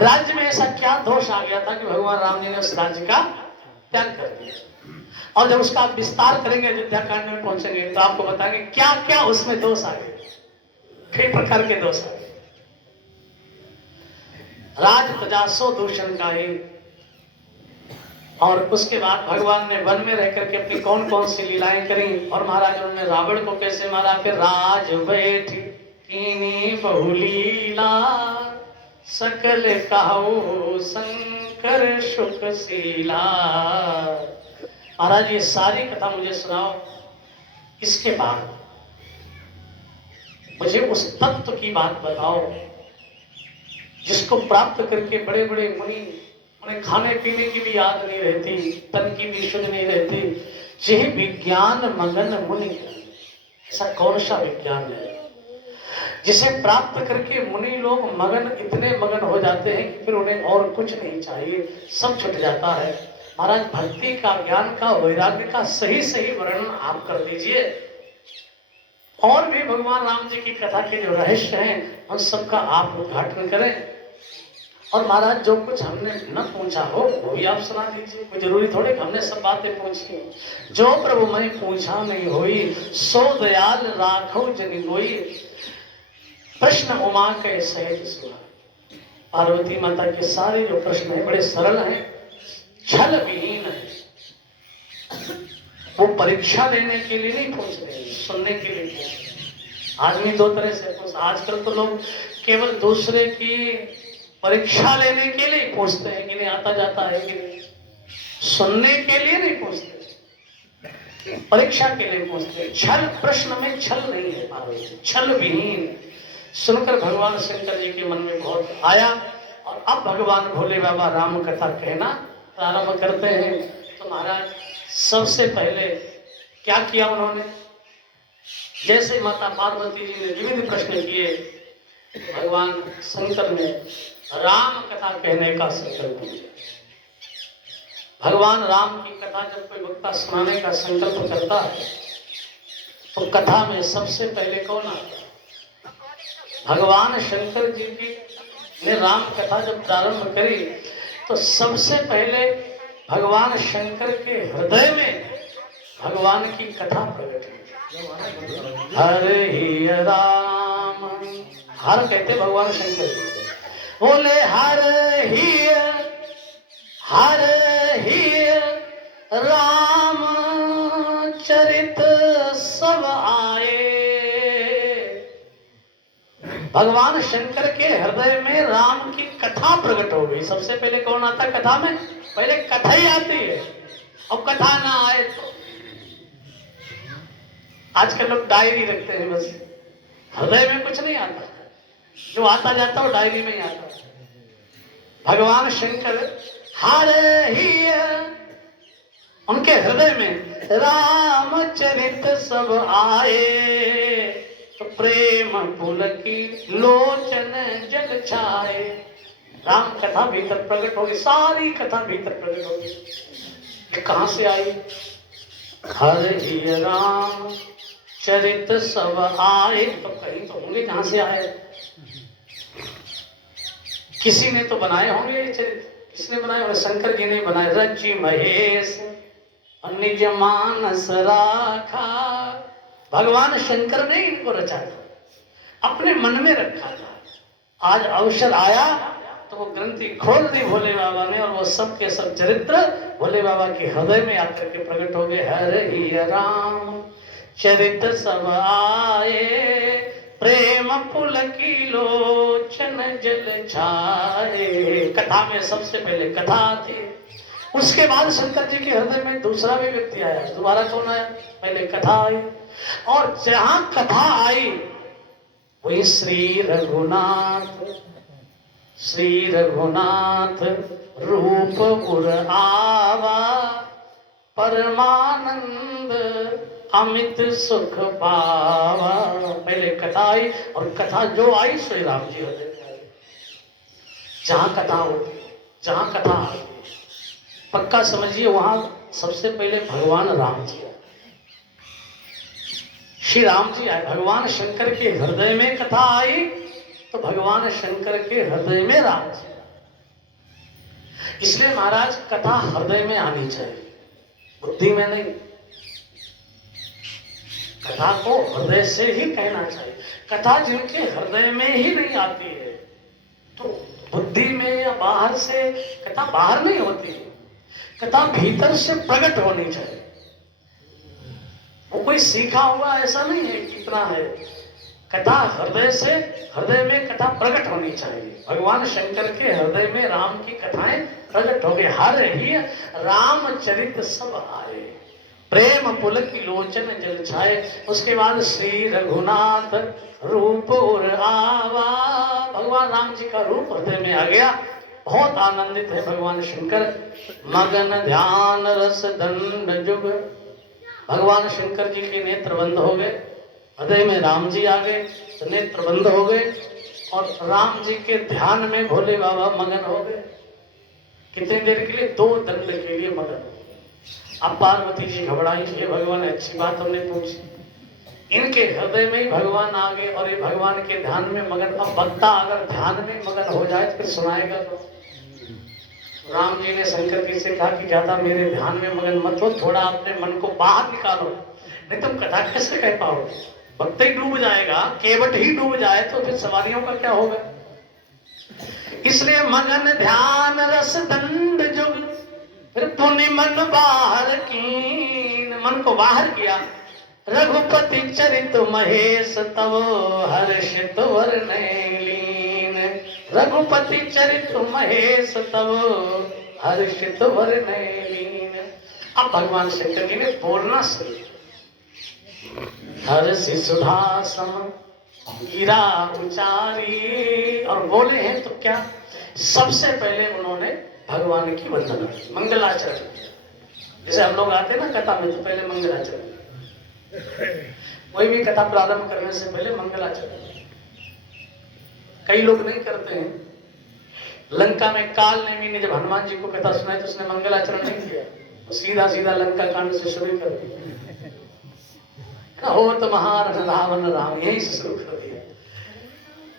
राज्य में ऐसा क्या दोष आ गया था कि भगवान राम जी ने उस राज्य का त्याग कर दिया। और जब उसका विस्तार करेंगे, अयोध्या कांड में पहुंचेंगे तो आपको बताएंगे क्या क्या उसमें दोष आ गए, कई प्रकार के दोष आ गए। राज तजासो दूषण का ही। और उसके बाद भगवान ने वन में रह करके अपनी कौन कौन सी लीलाएं करी। और महाराज उन्होंने रावण को कैसे मारा। फिर राज बैठी कीनी बहुलीला, सकल कहु शंकर सुखशीला। महाराज ये सारी कथा मुझे सुनाओ। इसके बाद मुझे उस तत्व की बात बताओ जिसको प्राप्त करके बड़े बड़े मुनि, उन्हें खाने पीने की भी याद नहीं रहती, तन की भी शुद्ध नहीं रहती। जे विज्ञान मगन मुनि, ऐसा कौन सा विज्ञान है जिसे प्राप्त करके मुनि लोग मगन, इतने मगन हो जाते हैं कि फिर उन्हें और कुछ नहीं चाहिए, सब छूट जाता है। महाराज भक्ति का, ज्ञान का, वैराग्य का सही सही वर्णन आप कर दीजिए। और भी भगवान राम जी की कथा के जो रहस्य हैं उन सबका आप उद्घाटन करें। और महाराज जो कुछ हमने न पूछा हो वो भी आप सुना दीजिए। कोई जरूरी थोड़े कि हमने सब बातें पूछी। जो प्रभु मैं पूछा नहीं होई, सो दयाल राखो जन गोई। प्रश्न उमा के सहज सुना। पार्वती माता के सारे जो प्रश्न है बड़े सरल हैं, छल विहीन है। वो परीक्षा लेने के लिए नहीं पूछ रहे, सुनने के लिए पूछ रहे। आदमी दो तरह से पूछ, आजकल तो लोग केवल दूसरे की परीक्षा लेने के लिए पूछते हैं कि नहीं आता जाता है कि नहीं, सुनने के लिए नहीं पूछते, परीक्षा के लिए पूछते। छल, प्रश्न में छल नहीं है पार्वती, छल विहीन। सुनकर भगवान शंकर जी के मन में बहुत आया। और अब भगवान भोले बाबा राम कथा कहना प्रारंभ करते हैं। तो महाराज सबसे पहले क्या किया उन्होंने, जैसे माता पार्वती जी ने विविध प्रश्न किए, भगवान शंकर ने राम कथा कहने का संकल्प किया। भगवान राम की कथा जब कोई वक्ता सुनाने का संकल्प करता है तो कथा में सबसे पहले कौन आता है? भगवान शंकर जी की ने राम कथा जब प्रारंभ करी तो सबसे पहले भगवान शंकर के हृदय में भगवान की कथा प्रकट हुई। हरे राम, हर कहते भगवान शंकर जी, बोले हर ही राम चरित सब आए। भगवान शंकर के हृदय में राम की कथा प्रकट हो गई। सबसे पहले कौन आता है कथा में? पहले कथा ही आती है। अब कथा ना आए तो आजकल लोग डायरी रखते हैं, बस हृदय में कुछ नहीं आता, जो आता जाता वो डायरी में ही आता। भगवान शंकर हारे ही उनके हृदय में रामचरित सब आए, तो प्रेम पुलकी लोचन जग छाए। राम कथा भीतर प्रकट होगी, सारी कथा भीतर प्रकट होगी। कहां से आई? हरि राम चरित सब आए, तो कहीं तो होंगे जहां से आए। किसी ने तो बनाए होंगे ये चरित्र। किसने बनाए होंगे? शंकर जी ने बनाए। रचि महेश निज मानस राखा, भगवान शंकर ने इनको रचा था, अपने मन में रखा था। आज अवसर आया तो वो ग्रंथि खोल दी भोले बाबा ने, और वो सब के सब चरित्र भोले बाबा के हृदय में आकर के प्रकट हो गए। हरि राम चरित सब आए, प्रेम पुलकी लोचन जल छाए। कथा में सबसे पहले कथा थी, उसके बाद शंकर जी के हृदय में दूसरा भी व्यक्ति आया। दोबारा कौन आया? पहले कथा आई, और जहां कथा आई वही श्री रघुनाथ रूप उर आवा, परमानंद अमित सुख पावा। पहले कथा आई, और कथा जो आई श्री राम जी हृदय में आई। जहां कथा होती, जहां कथा आती, पक्का समझिए वहां सबसे पहले भगवान राम जी आए, श्री राम जी आए। भगवान शंकर के हृदय में कथा आई, तो भगवान शंकर के हृदय में राम जी आए। इसलिए महाराज कथा हृदय में आनी चाहिए, बुद्धि में नहीं। कथा को हृदय से ही कहना चाहिए। कथा जिनके हृदय में ही नहीं आती है, तो बुद्धि में या बाहर से, कथा बाहर नहीं होती है, कथा भीतर से प्रकट होनी चाहिए। वो कोई सीखा हुआ ऐसा नहीं है कितना है, कथा हृदय से, हृदय में कथा प्रकट होनी चाहिए। भगवान शंकर के हृदय में राम की कथाएं प्रकट हो गए। हर ही रामचरित सब आए, प्रेम पुलक लोचन जल छाए। उसके बाद श्री रघुनाथ रूप और आवा, भगवान राम जी का रूप हृदय में आ गया। बहुत आनंदित है भगवान शंकर। मगन ध्यान रस दंड जुग, भगवान शंकर जी के नेत्र बंद हो गए, हृदय में राम जी आ गए, तो नेत्र बंद हो गए, और राम जी के ध्यान में भोले बाबा मगन हो गए। कितनी देर के लिए? 2 दंड के लिए मगन हो गए। अब पार्वती जी घबराई, ये भगवान अच्छी बात हमने पूछी, इनके हृदय में ही भगवान आ गए और ये भगवान के ध्यान में मगन। अब भक्ता अगर ध्यान में मगन हो जाए तो फिर सुनाएगा तो। राम जी ने शंकर जी से कहा कि ज्यादा मेरे ध्यान में मगन मत हो, थोड़ा अपने मन को बाहर निकालो, नहीं तुम कथा कैसे कह पाओगे। भक्त ही डूब जाएगा, केवट ही डूब जाए तो फिर सवारियों का क्या होगा। इसलिए मगन ध्यान रस दंड जुग, फिर पुनि मन बाहर कीन, मन को बाहर किया। रघुपति चरित महेश तव हर्षित वर्णय लीन, रघुपति चरित महेश तव हर्षित वर्णय लीन। अब भगवान शंकर जी ने बोलना शुरू, हर्षि सुधा सम गिरा उचारी, और बोले हैं तो क्या, सबसे पहले उन्होंने भगवान की वंदना की, मंगलाचरण किया। जैसे हम लोग आते हैं ना कथा में, तो पहले मंगलाचरण, कोई भी कथा प्रारंभ करने से पहले मंगलाचरण। कई लोग नहीं करते हैं। लंका में काल नेमी ने जब हनुमान जी को कथा सुनाई तो उसने मंगलाचरण नहीं किया, तो सीधा सीधा लंका कांड से शुरू कर दिया, हो तो महारण रावण राम, यही से शुरू कर दिया।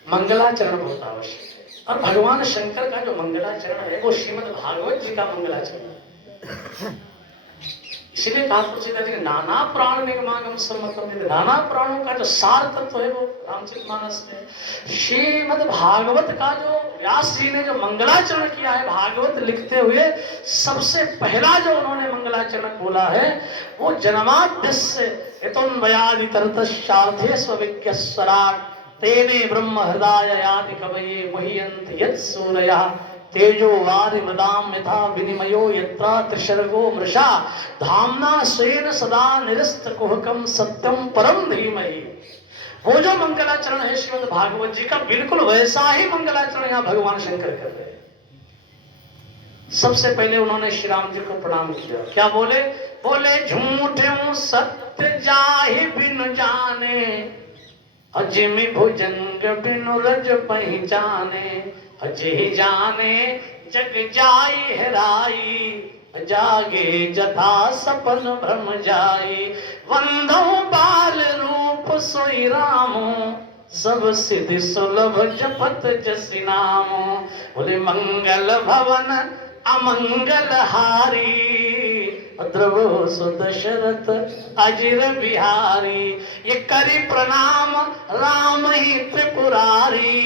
मंगलाचरण बहुत आवश्यक है, और भगवान शंकर का जो मंगलाचरण है वो श्रीमद् भागवत जी का मंगलाचरण है। इसीलिए कहा तुलसीदास जी, नाना प्राण निगमागम सम्मतम, नाना प्राणों का जो सार तत्व है वो रामचरितमानस में। श्रीमद् भागवत का जो व्यास जी ने जो मंगलाचरण किया है, भागवत लिखते हुए सबसे पहला जो उन्होंने मंगलाचरण बोला है वो जन्माद्यस्य हितोन्वयादितरतश्चार्थे स्वविज्ञस्वराट् तेने ब्रह्म हृदय याति कवये मुह्यन्ति यत्सूरयः तेजो वारि मृदाम यथा विनिमयो यत्रा त्रिशर्गो मृषा धामना स्वेन सदा निरस्तकुहकं सत्यम परम धीमहि। वो जो मंगलाचरण है श्रीमद् भागवत जी का, बिल्कुल वैसा ही मंगलाचरण यहाँ भगवान शंकर कर रहे हैं। सबसे पहले उन्होंने श्री राम जी को प्रणाम किया। क्या बोले? बोले झूठे सत्य जाहि बिन जाने, अजिमि भुजंग बिनु रज पहचाने। अजहि जाने जग जाई हेराई, जागे जथा सपन भ्रम जाई। वंदो बाल रूप सोई रामो, सब सिद्धि सुलभ जपत जसि नामो। बोले मंगल भवन अमंगल हारी, द्रवो सुदशरथ अजिर बिहारी। ये करी प्रणाम राम ही त्रिपुरारी,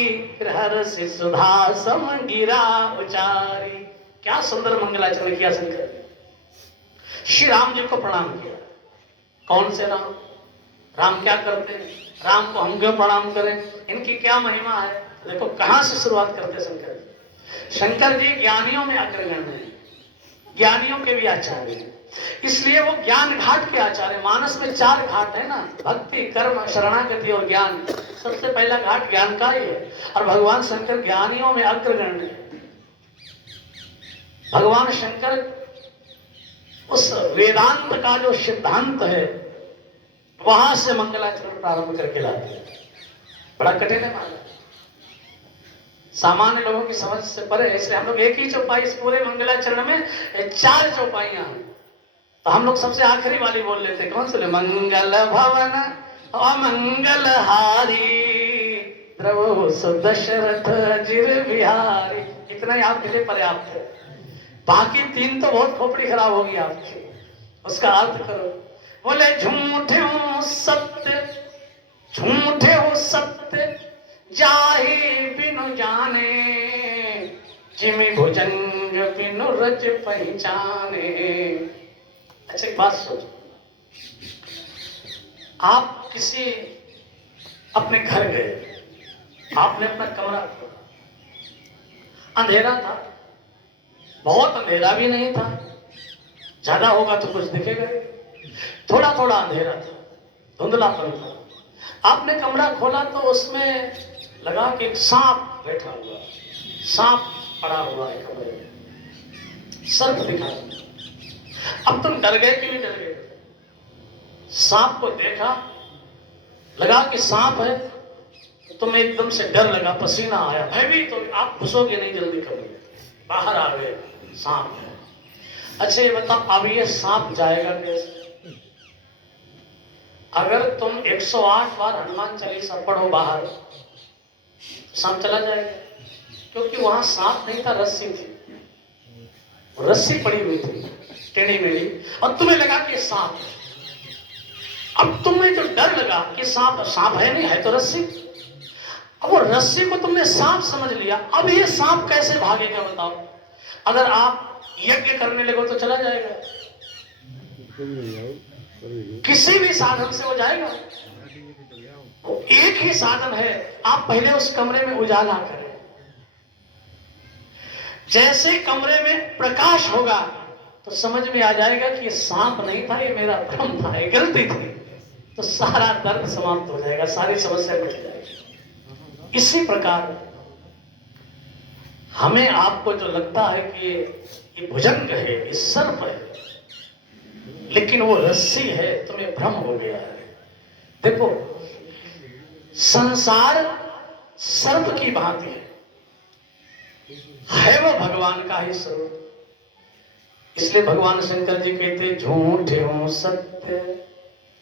हर्षि सुधा सम गिरा उचारी। क्या सुंदर मंगलाचरण किया शंकर जी। श्री राम जी को प्रणाम किया। कौन से राम? राम क्या करते हैं? राम को हम क्यों प्रणाम करें? इनकी क्या महिमा है? देखो कहां से शुरुआत करते शंकर जी। शंकर जी ज्ञानियों में अग्रगण्य हैं, ज्ञानियों के भी आचार्य हैं, इसलिए वो ज्ञान घाट के आचार्य। मानस में 4 घाट है ना, भक्ति, कर्म, शरणागति और ज्ञान। सबसे पहला घाट ज्ञान का ही है, और भगवान शंकर ज्ञानियों में अग्रगण्य है। भगवान शंकर उस वेदांत का जो सिद्धांत है वहां से मंगलाचरण प्रारंभ करके लाते हैं। बड़ा कठिन है माना, सामान्य लोगों की समझ से परे है। इसलिए हम लोग एक ही चौपाई, इस पूरे मंगलाचरण में 4 चौपाइयां हैं, तो हम लोग सबसे आखिरी वाली बोल लेते हैं। कौन से? मंगल भवन अमंगल हारी, द्रवो सुदशरथ अजिर बिहारी। इतना ही आपके लिए पर्याप्त है। बाकी 3 तो बहुत खोपड़ी खराब होगी आपकी, उसका अर्थ करो। बोले झूठे हो सत्य, झूठे हो सत्य जाहि बिनु जाने, जिमि भुजंग बिनु रज पहचाने। अच्छा एक बात सोचो, आप किसी अपने घर गए, आपने अपना कमरा खोला, अंधेरा था, बहुत अंधेरा भी नहीं था, ज्यादा होगा तो कुछ दिखेगा, थोड़ा थोड़ा अंधेरा था, धुंधलापन था। आपने कमरा खोला तो उसमें लगा कि एक सांप बैठा हुआ, सांप पड़ा हुआ है कमरे में, सर्प दिखा। अब तुम डर गए कि नहीं डर गए? सांप को देखा, लगा कि सांप है, तुम्हें एकदम से डर लगा, पसीना आया, भयभीत तो आप घुसोगे नहीं जल्दी कमरे, बाहर आ गए, सांप है। अच्छा ये बताओ, अब ये सांप जाएगा कैसे? अगर तुम 108 बार हनुमान चालीसा पढ़ो बाहर, सांप चला जाएगा, क्योंकि वहां सांप नहीं था, रस्सी थी, रस्सी पड़ी हुई थी टेढ़ी मेढ़ी, और तुम्हें लगा कि सांप है। अब तुम्हें जो डर लगा कि सांप, सांप है नहीं, है तो रस्सी, अब वो रस्सी को तुमने सांप समझ लिया, अब ये सांप कैसे भागेगा बताओ? अगर आप यज्ञ करने लगो तो चला जाएगा, किसी भी साधन से हो जाएगा। वो एक ही साधन है, आप पहले उस कमरे में उजाला करें। जैसे कमरे में प्रकाश होगा तो समझ में आ जाएगा कि ये सांप नहीं था, ये मेरा भ्रम था, ये गलती थी, तो सारा दर्द समाप्त हो जाएगा, सारी समस्या मिट जाएगी। इसी प्रकार हमें आपको जो लगता है कि ये भुजंग है, ये सर्प है, लेकिन वो रस्सी है, तुम्हें भ्रम हो गया है। देखो संसार सर्प की भांति है वो भगवान का ही स्वरूप। इसलिए भगवान शंकर जी कहते झूठे हो सत्य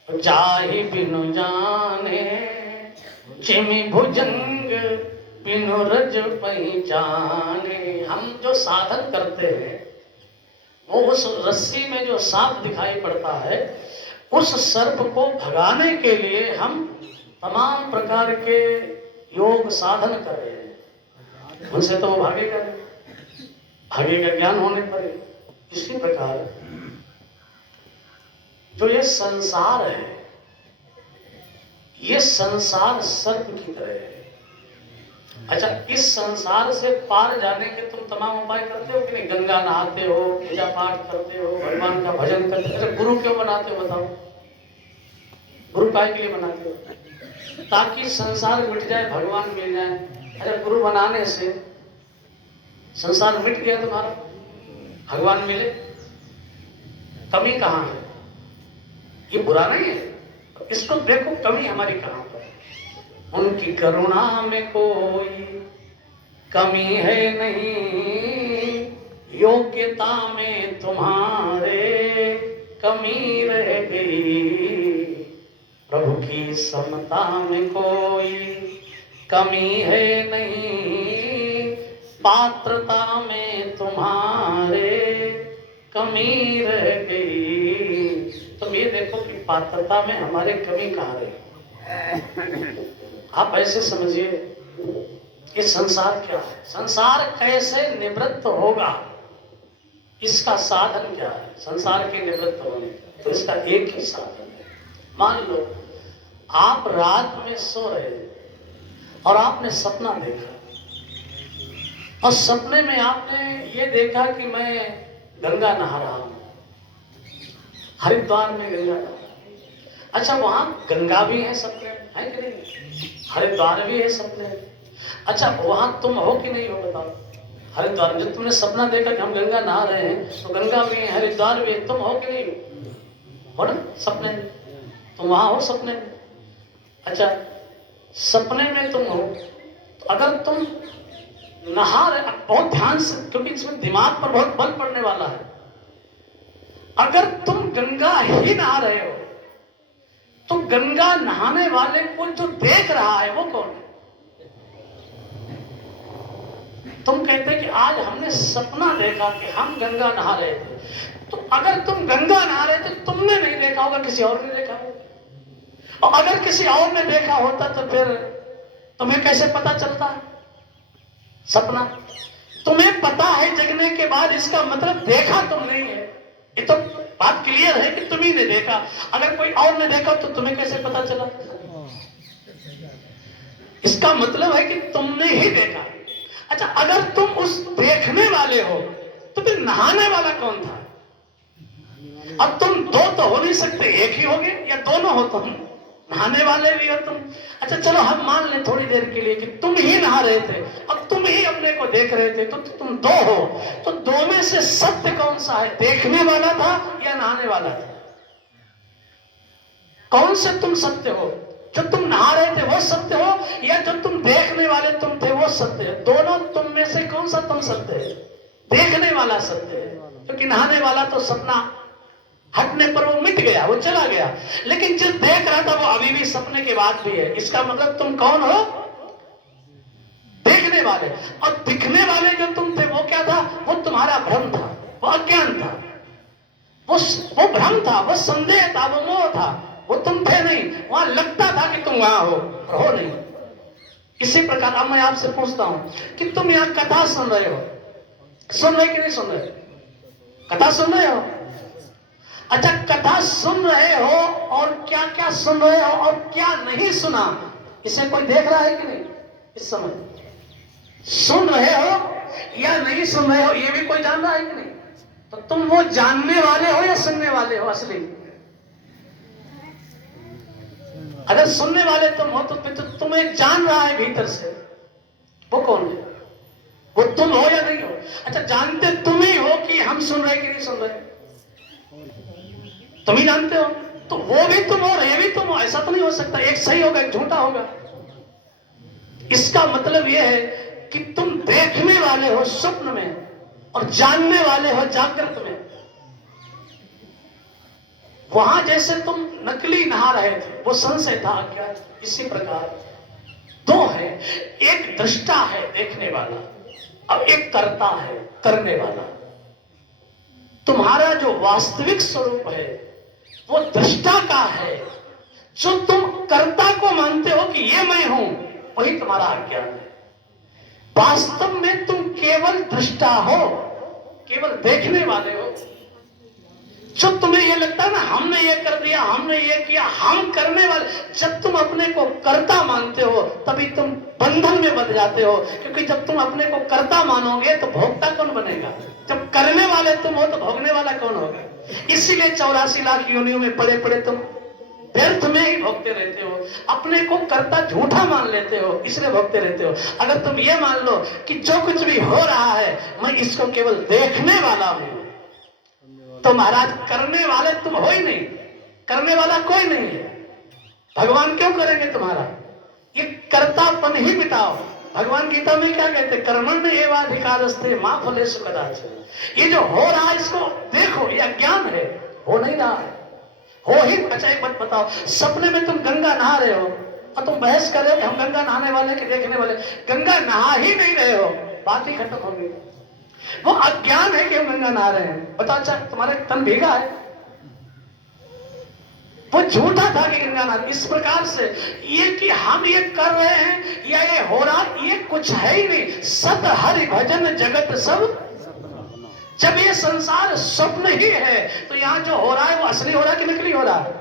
जाहि बिनु जाने, जिमि भुजंग बिनु रज पहचाने। हम जो साधन करते हैं वो उस रस्सी में जो सांप दिखाई पड़ता है, उस सर्प को भगाने के लिए हम तमाम प्रकार के योग साधन कर रहे हैं, उनसे तो वो भागेगा नहीं, भागेगा ज्ञान होने पर। इसी प्रकार जो ये संसार है, ये संसार सर्प की तरह है। अच्छा इस संसार से पार जाने के तुम तमाम उपाय करते हो कि नहीं? गंगा नहाते हो, पूजा पाठ करते हो, भगवान का भजन करते हो। अच्छा गुरु क्यों बनाते हो बताओ? गुरु काय के लिए बनाते हो? ताकि संसार मिट जाए, भगवान मिल जाए। अच्छा गुरु बनाने से संसार मिट गया तुम्हारा? भगवान मिले, कमी कहाँ है? ये बुरा नहीं है, इसको देखो कमी हमारी कहाँ पर है। उनकी करुणा में कोई कमी है नहीं, योग्यता में तुम्हारे कमी रह गई। प्रभु की समता में कोई कमी है नहीं, पात्रता में तुम्हारे कमी रह गई। तुम ये देखो कि पात्रता में हमारे कमी कहाँ रही। आप ऐसे समझिए कि संसार क्या है, संसार कैसे निवृत्त होगा, इसका साधन क्या है? संसार के निवृत्त होने तो इसका एक ही साधन है। मान लो आप रात में सो रहे और आपने सपना देखा, और सपने में आपने ये देखा कि मैं गंगा नहा रहा हूं, हरिद्वार में गंगा नहा। अच्छा, वहां गंगा भी है सपने है कि नहीं? हरिद्वार भी है सपने। अच्छा, वहां तुम हो कि नहीं हो बताओ? हरिद्वार में जब तुमने सपना देखा कि हम गंगा नहा रहे हैं, तो गंगा भी है, हरिद्वार भी है, तुम हो कि नहीं हो ना सपने में? तुम वहां हो सपने में। अच्छा, सपने में तुम हो, तो अगर तुम नहा रहे, बहुत ध्यान से, क्योंकि इसमें दिमाग पर बहुत बल पड़ने वाला है। अगर तुम गंगा ही नहा रहे हो, तो गंगा नहाने वाले को जो देख रहा है वो कौन है? तुम कहते कि आज हमने सपना देखा कि हम गंगा नहा रहे थे, तो अगर तुम गंगा नहा रहे थे, तुमने नहीं देखा होगा, किसी और ने देखा होगा। और अगर किसी और ने देखा होता तो फिर तुम्हें कैसे पता चलता है सपना? तुम्हें पता है जगने के बाद, इसका मतलब देखा तुम नहीं है। ये तो बात क्लियर है कि तुम ही ने देखा। अगर कोई और ने देखा तो तुम्हें कैसे पता चला? इसका मतलब है कि तुमने ही देखा। अच्छा, अगर तुम उस देखने वाले हो, तो फिर नहाने वाला कौन था? अब तुम दो तो हो नहीं सकते, एक ही होगे, या दोनों हो तुम, नहाने वाले भी हो तुम। अच्छा चलो, हम मान लें थोड़ी देर के लिए कि तुम ही नहा रहे थे, अब तुम ही अपने को देख रहे थे, तो तुम दो हो। तो दो में से सत्य कौन सा है? देखने वाला था या नहाने वाला था? कौन से तुम सत्य हो? जो तुम नहा रहे थे वो सत्य हो, या जो तुम देखने वाले तुम थे वो सत्य है? दोनों तुम में से कौन सा तुम सत्य है? देखने वाला सत्य है, क्योंकि नहाने वाला तो सपना हटने पर वो मिट गया, वो चला गया। लेकिन जो देख रहा था वो अभी भी सपने के बाद भी है। इसका मतलब तुम कौन हो? देखने वाले। और दिखने वाले जो तुम थे वो क्या था? वो तुम्हारा भ्रम था, वो अज्ञान था, वो भ्रम था, वो संदेह था, वो मोह था, वो तुम थे नहीं। वहां लगता था कि तुम वहां हो नहीं। इसी प्रकार अब मैं आपसे पूछता हूं कि तुम यहाँ कथा सुन रहे हो, सुन रहे कि नहीं सुन रहे? कथा सुन रहे हो? अच्छा, कथा सुन रहे हो और क्या क्या सुन रहे हो और क्या नहीं सुना, इसे कोई देख रहा है कि नहीं? इस समय सुन रहे हो या नहीं सुन रहे हो, ये भी कोई जान रहा है कि नहीं? तो तुम वो जानने वाले हो या सुनने वाले हो असली? अगर सुनने वाले तुम हो, तो तुम्हें जान रहा है भीतर से, वो कौन है? वो तुम हो या नहीं हो? अच्छा, जानते तुम ही हो कि हम सुन रहे कि नहीं सुन रहे? तुम ही जानते हो, तो वो भी तुम हो, ये भी तुम हो। ऐसा तो नहीं हो सकता एक सही होगा एक झूठा होगा। इसका मतलब यह है कि तुम देखने वाले हो स्वप्न में और जानने वाले हो जागृत में। वहां जैसे तुम नकली नहा रहे थे, वो संशय था, क्या? इसी प्रकार दो है, एक दृष्टा है देखने वाला, अब एक कर्ता है करने वाला। तुम्हारा जो वास्तविक स्वरूप है वो दृष्टा का है। जो तुम कर्ता को मानते हो कि ये मैं हूं, वही तुम्हारा अज्ञान है। वास्तव में तुम केवल दृष्टा हो, केवल देखने वाले हो। जो तुम्हें ये लगता है ना, हमने ये कर दिया, हमने ये किया, हम करने वाले, जब तुम अपने को कर्ता मानते हो तभी तुम बंधन में बंध जाते हो। क्योंकि जब तुम अपने को कर्ता मानोगे तो भोक्ता कौन बनेगा? जब करने वाले तुम हो तो भोगने वाला कौन होगा? इसीलिए 84 लाख योनियों में पड़े पड़े तुम व्यर्थ में ही भोगते रहते हो, अपने को कर्ता झूठा मान लेते हो, इसलिए भोगते रहते हो। अगर तुम ये मान लो कि जो कुछ भी हो रहा है मैं इसको केवल देखने वाला हूं, तो महाराज करने वाले तुम हो ही नहीं, करने वाला कोई नहीं है। भगवान क्यों करेंगे तुम्हारा? ये कर्तापन ही मिटाओ। भगवान गीता में क्या कहते? कर्मण्य एवाधिकारस्ते मा फलेषु कदाचन। ये जो हो रहा है इसको देखो, ये अज्ञान है, हो नहीं रहा है, हो ही। अच्छा एक बात बताओ, सपने में तुम गंगा नहा रहे हो और तुम बहस कर रहे हो कि हम गंगा नहाने वाले कि देखने वाले? गंगा नहा ही नहीं रहे हो, बात ही खत्म हो गई। वो अज्ञान है कि हम गंगा नहा रहे हैं। बताओ, अच्छा तुम्हारा तन भीगा है, वो झूठा था कि गंगा नहा। इस प्रकार से ये कि हम ये कर रहे हैं या ये हो रहा, ये कुछ है ही नहीं। सत हरि भजन जगत सब। जब ये संसार स्वप्न ही है तो यहाँ जो हो रहा है वो असली हो रहा है कि नकली हो रहा है?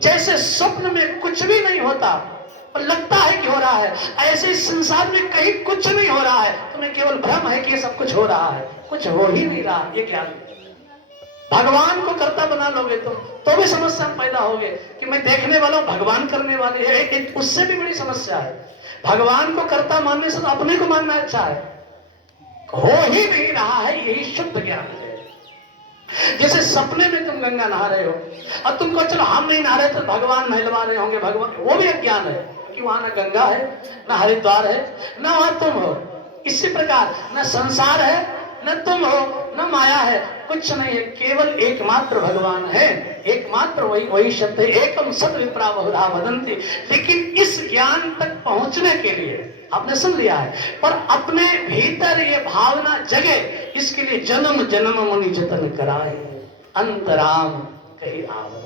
जैसे स्वप्न में कुछ भी नहीं होता और लगता है कि हो रहा है, ऐसे इस संसार में कहीं कुछ नहीं हो रहा है, तुम्हें केवल भ्रम है कि ये सब कुछ हो रहा है, कुछ हो ही नहीं रहा। ये क्या? भगवान को कर्ता बना लोगे तो भी समस्या पैदा होगी कि मैं देखने वाला हूं, भगवान करने वाले हैं। उससे भी बड़ी समस्या है। भगवान को कर्ता मानने से तो अपने को मानना अच्छा है। हो ही नहीं रहा है, यही शुद्ध ज्ञान है। जैसे सपने में तुम गंगा नहा रहे हो और तुमको चलो हम नहीं नहा रहे तो भगवान नहलवा रहे होंगे, भगवान, वो भी अज्ञान है कि वहां ना गंगा है, ना हरिद्वार है, ना वहां तुम हो। इसी प्रकार न संसार है, न तुम हो, न माया है, कुछ नहीं है, केवल एकमात्र भगवान है, एकमात्र वही शब्द है। एकम सत विप्रा बहुधा वदन्ति। लेकिन इस ज्ञान तक पहुंचने के लिए आपने सुन लिया है, पर अपने भीतर ये भावना जगे, इसके लिए जन्म जन्म मुनि जतन कराए, अंतराम कही आव।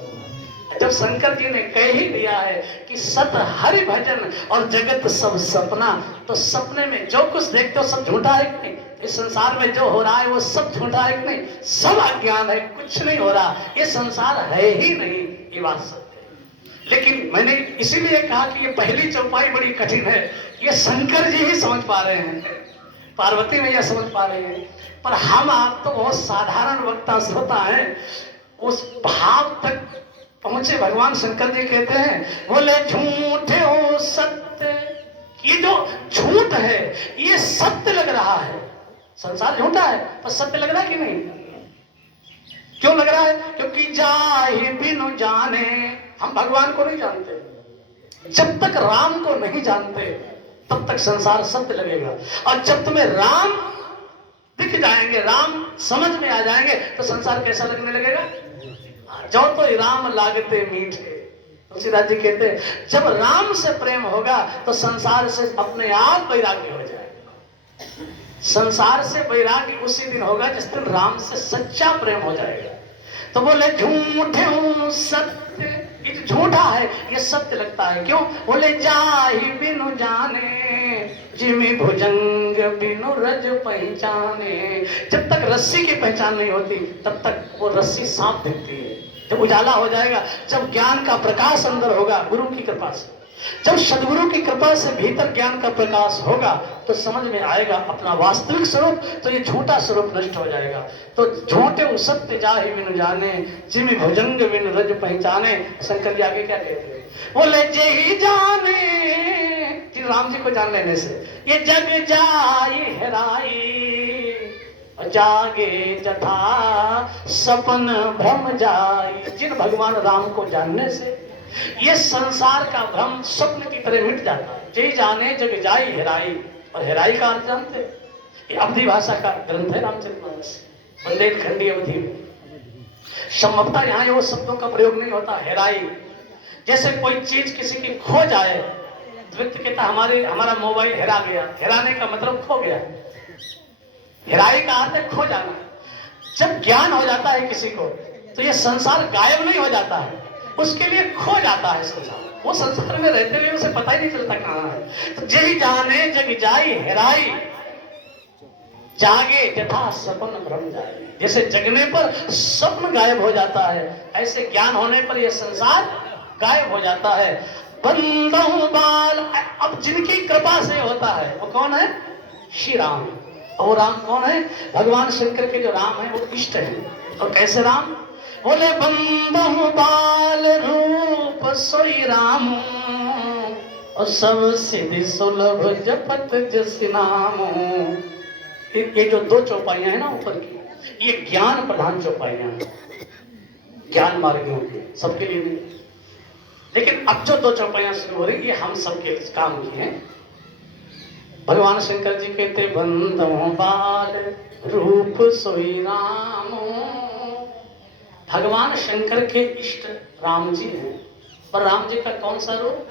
जब शंकर जी ने कह ही दिया है कि सत हरि भजन और जगत सब सपना, तो सपने में जो कुछ देखते हो सब झूठा है कि नहीं? इस संसार में जो हो रहा है वो सब झूठा है कि नहीं? सब अज्ञान है, कुछ नहीं हो रहा, ये संसार है ही नहीं, ये बात सत्य है। लेकिन मैंने इसीलिए कहा कि ये पहली चौपाई बड़ी कठिन है, ये शंकर जी ही समझ पा रहे हैं, पार्वती मैया समझ पा रही है, पर हम आप तो बहुत साधारण वक्ता श्रोता है, उस भाव तक पहुंचे। भगवान शंकर जी कहते हैं, बोले झूठे हो सत्य, ये जो झूठ है ये सत्य लग रहा है। संसार झूठा है पर सत्य लग रहा है कि नहीं? क्यों लग रहा है? क्योंकि जाहि बिनु जाने, हम भगवान को नहीं जानते। जब तक राम को नहीं जानते तब तक संसार सत्य लगेगा, और जब तुम्हें राम दिख जाएंगे, राम समझ में आ जाएंगे, तो संसार कैसा लगने लगेगा? जो तो राम लागते मीठे। तुलसीदास जी कहते हैं, जब राम से प्रेम होगा तो संसार से अपने आप वैराग्य हो जाएगा। संसार से वैराग्य उसी दिन होगा जिस दिन राम से सच्चा प्रेम हो जाएगा। तो बोले झूठे हूं सत्य, ये जो झूठा है ये सत्य लगता है। क्यों? बोले जाहि बिनु जाने, जिमि भुजंग बिनु रज पहचाने। जब तक रस्सी की पहचान नहीं होती तब तक वो रस्सी सांप दिखती है। जब उजाला हो जाएगा, जब ज्ञान का प्रकाश अंदर होगा गुरु की कृपा से, जब सदगुरु की कृपा से भीतर ज्ञान का प्रकाश होगा, तो समझ में आएगा अपना वास्तविक स्वरूप, तो ये झूठा स्वरूप नष्ट हो जाएगा। तो झूठे सत्य जाहि बिनु जाने, जिमि भुजंग बिनु रज पहचाने। शंकर जी आगे क्या कहते हैं? बोले जे ही जाने, कि राम जी को जान लेने से ये जग जाई हेराई, जागे जथा सपन भ्रम जाई। जिन भगवान राम को जानने से ये संसार का भ्रम स्वप्न की तरह मिट जाता है। जे जाने जग जाई हेराई, और हेराई का अर्थ जानते? ये अवधी भाषा का ग्रंथ है रामचरितमानस, बुंदेलखंडी अवधि में। संभवतः यहाँ वो शब्दों का प्रयोग नहीं होता। हेराई जैसे कोई चीज किसी की खो जाए, व्यक्ति कहता हमारा मोबाइल हेरा गया। हेराने का मतलब खो गया, हेराई का अर्थ है खो जाना। जब ज्ञान हो जाता है किसी को तो ये संसार गायब नहीं हो जाता है, उसके लिए खो जाता है संसार। वो संसार में रहते हुए उसे पता ही नहीं चलता कहाँ है। तो जे जाने जग जाई हेराई, जागे जथा सपन भ्रम जाए। जैसे जगने पर स्वप्न गायब हो जाता है, ऐसे ज्ञान होने पर यह संसार गायब हो जाता है। बंदहु बाल, अब जिनकी कृपा से होता है वो कौन है? श्री राम। और राम कौन है? भगवान शंकर के जो राम है वो इष्ट है। और कैसे राम? बोले बंदहु बाल रूप सोई राम, और सब सिद्धि सुलभ जपत जस नाम। ये जो दो चौपाइयां हैं ना ऊपर की, ये ज्ञान प्रधान चौपाइयां हैं, ज्ञान मार्गियों की, सबके लिए नहीं। लेकिन अब जो दो चौपाइयां शुरू हो रही, ये हम सबके काम की हैं। भगवान शंकर जी कहते बंदो बाल रूप सोई राम। भगवान शंकर के इष्ट राम जी हैं, पर राम जी का कौन सा रूप?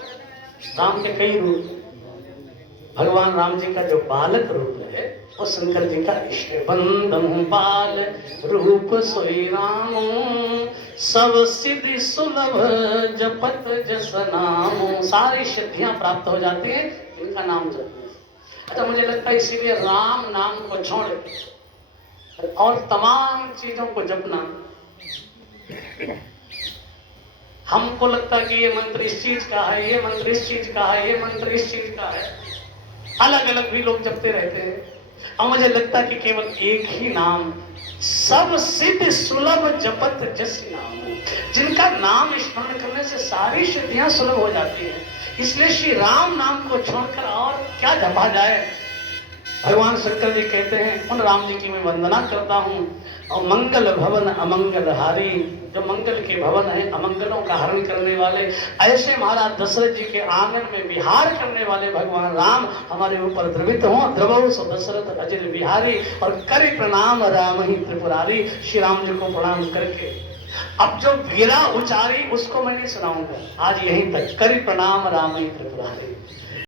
राम के कई रूप। भगवान राम जी का जो बालक रूप है वो शंकर जी का इष्ट है। बंदम बाल रूप सोई राम, सब सिद्धि सुलभ जपत जस नाम। सारी सिद्धियां प्राप्त हो जाती है इनका नाम जपने से। अच्छा, मुझे लगता है इसीलिए राम नाम को छोड़ और तमाम चीजों को जपना, हमको लगता है कि ये मंत्र इस चीज का है, ये मंत्र इस चीज का है, ये मंत्र इस चीज का है, अलग अलग भी लोग जपते रहते हैं। और मुझे लगता है कि केवल एक ही नाम सब सिद्ध सुलभ जपत जस नाम, जिनका नाम स्मरण करने से सारी सिद्धियां सुलभ हो जाती हैं। इसलिए श्री राम नाम को छोड़कर और क्या जपा जाए। भगवान शंकर जी कहते हैं उन राम जी की मैं वंदना करता हूँ। और मंगल भवन अमंगल हारी, जो मंगल के भवन है, अमंगलों का हरण करने वाले, ऐसे महाराज दशरथ जी के आंगन में विहार करने वाले भगवान राम हमारे ऊपर द्रवित हों। द्रवो सो दशरथ अजिर बिहारी, और करे प्रणाम राम ही त्रिपुरारी। श्री राम जी को प्रणाम करके अब जो वीरा उचारी उसको मैं नहीं सुनाऊंगा, आज यहीं तक। करी प्रणाम राम ही त्रिपुरारी।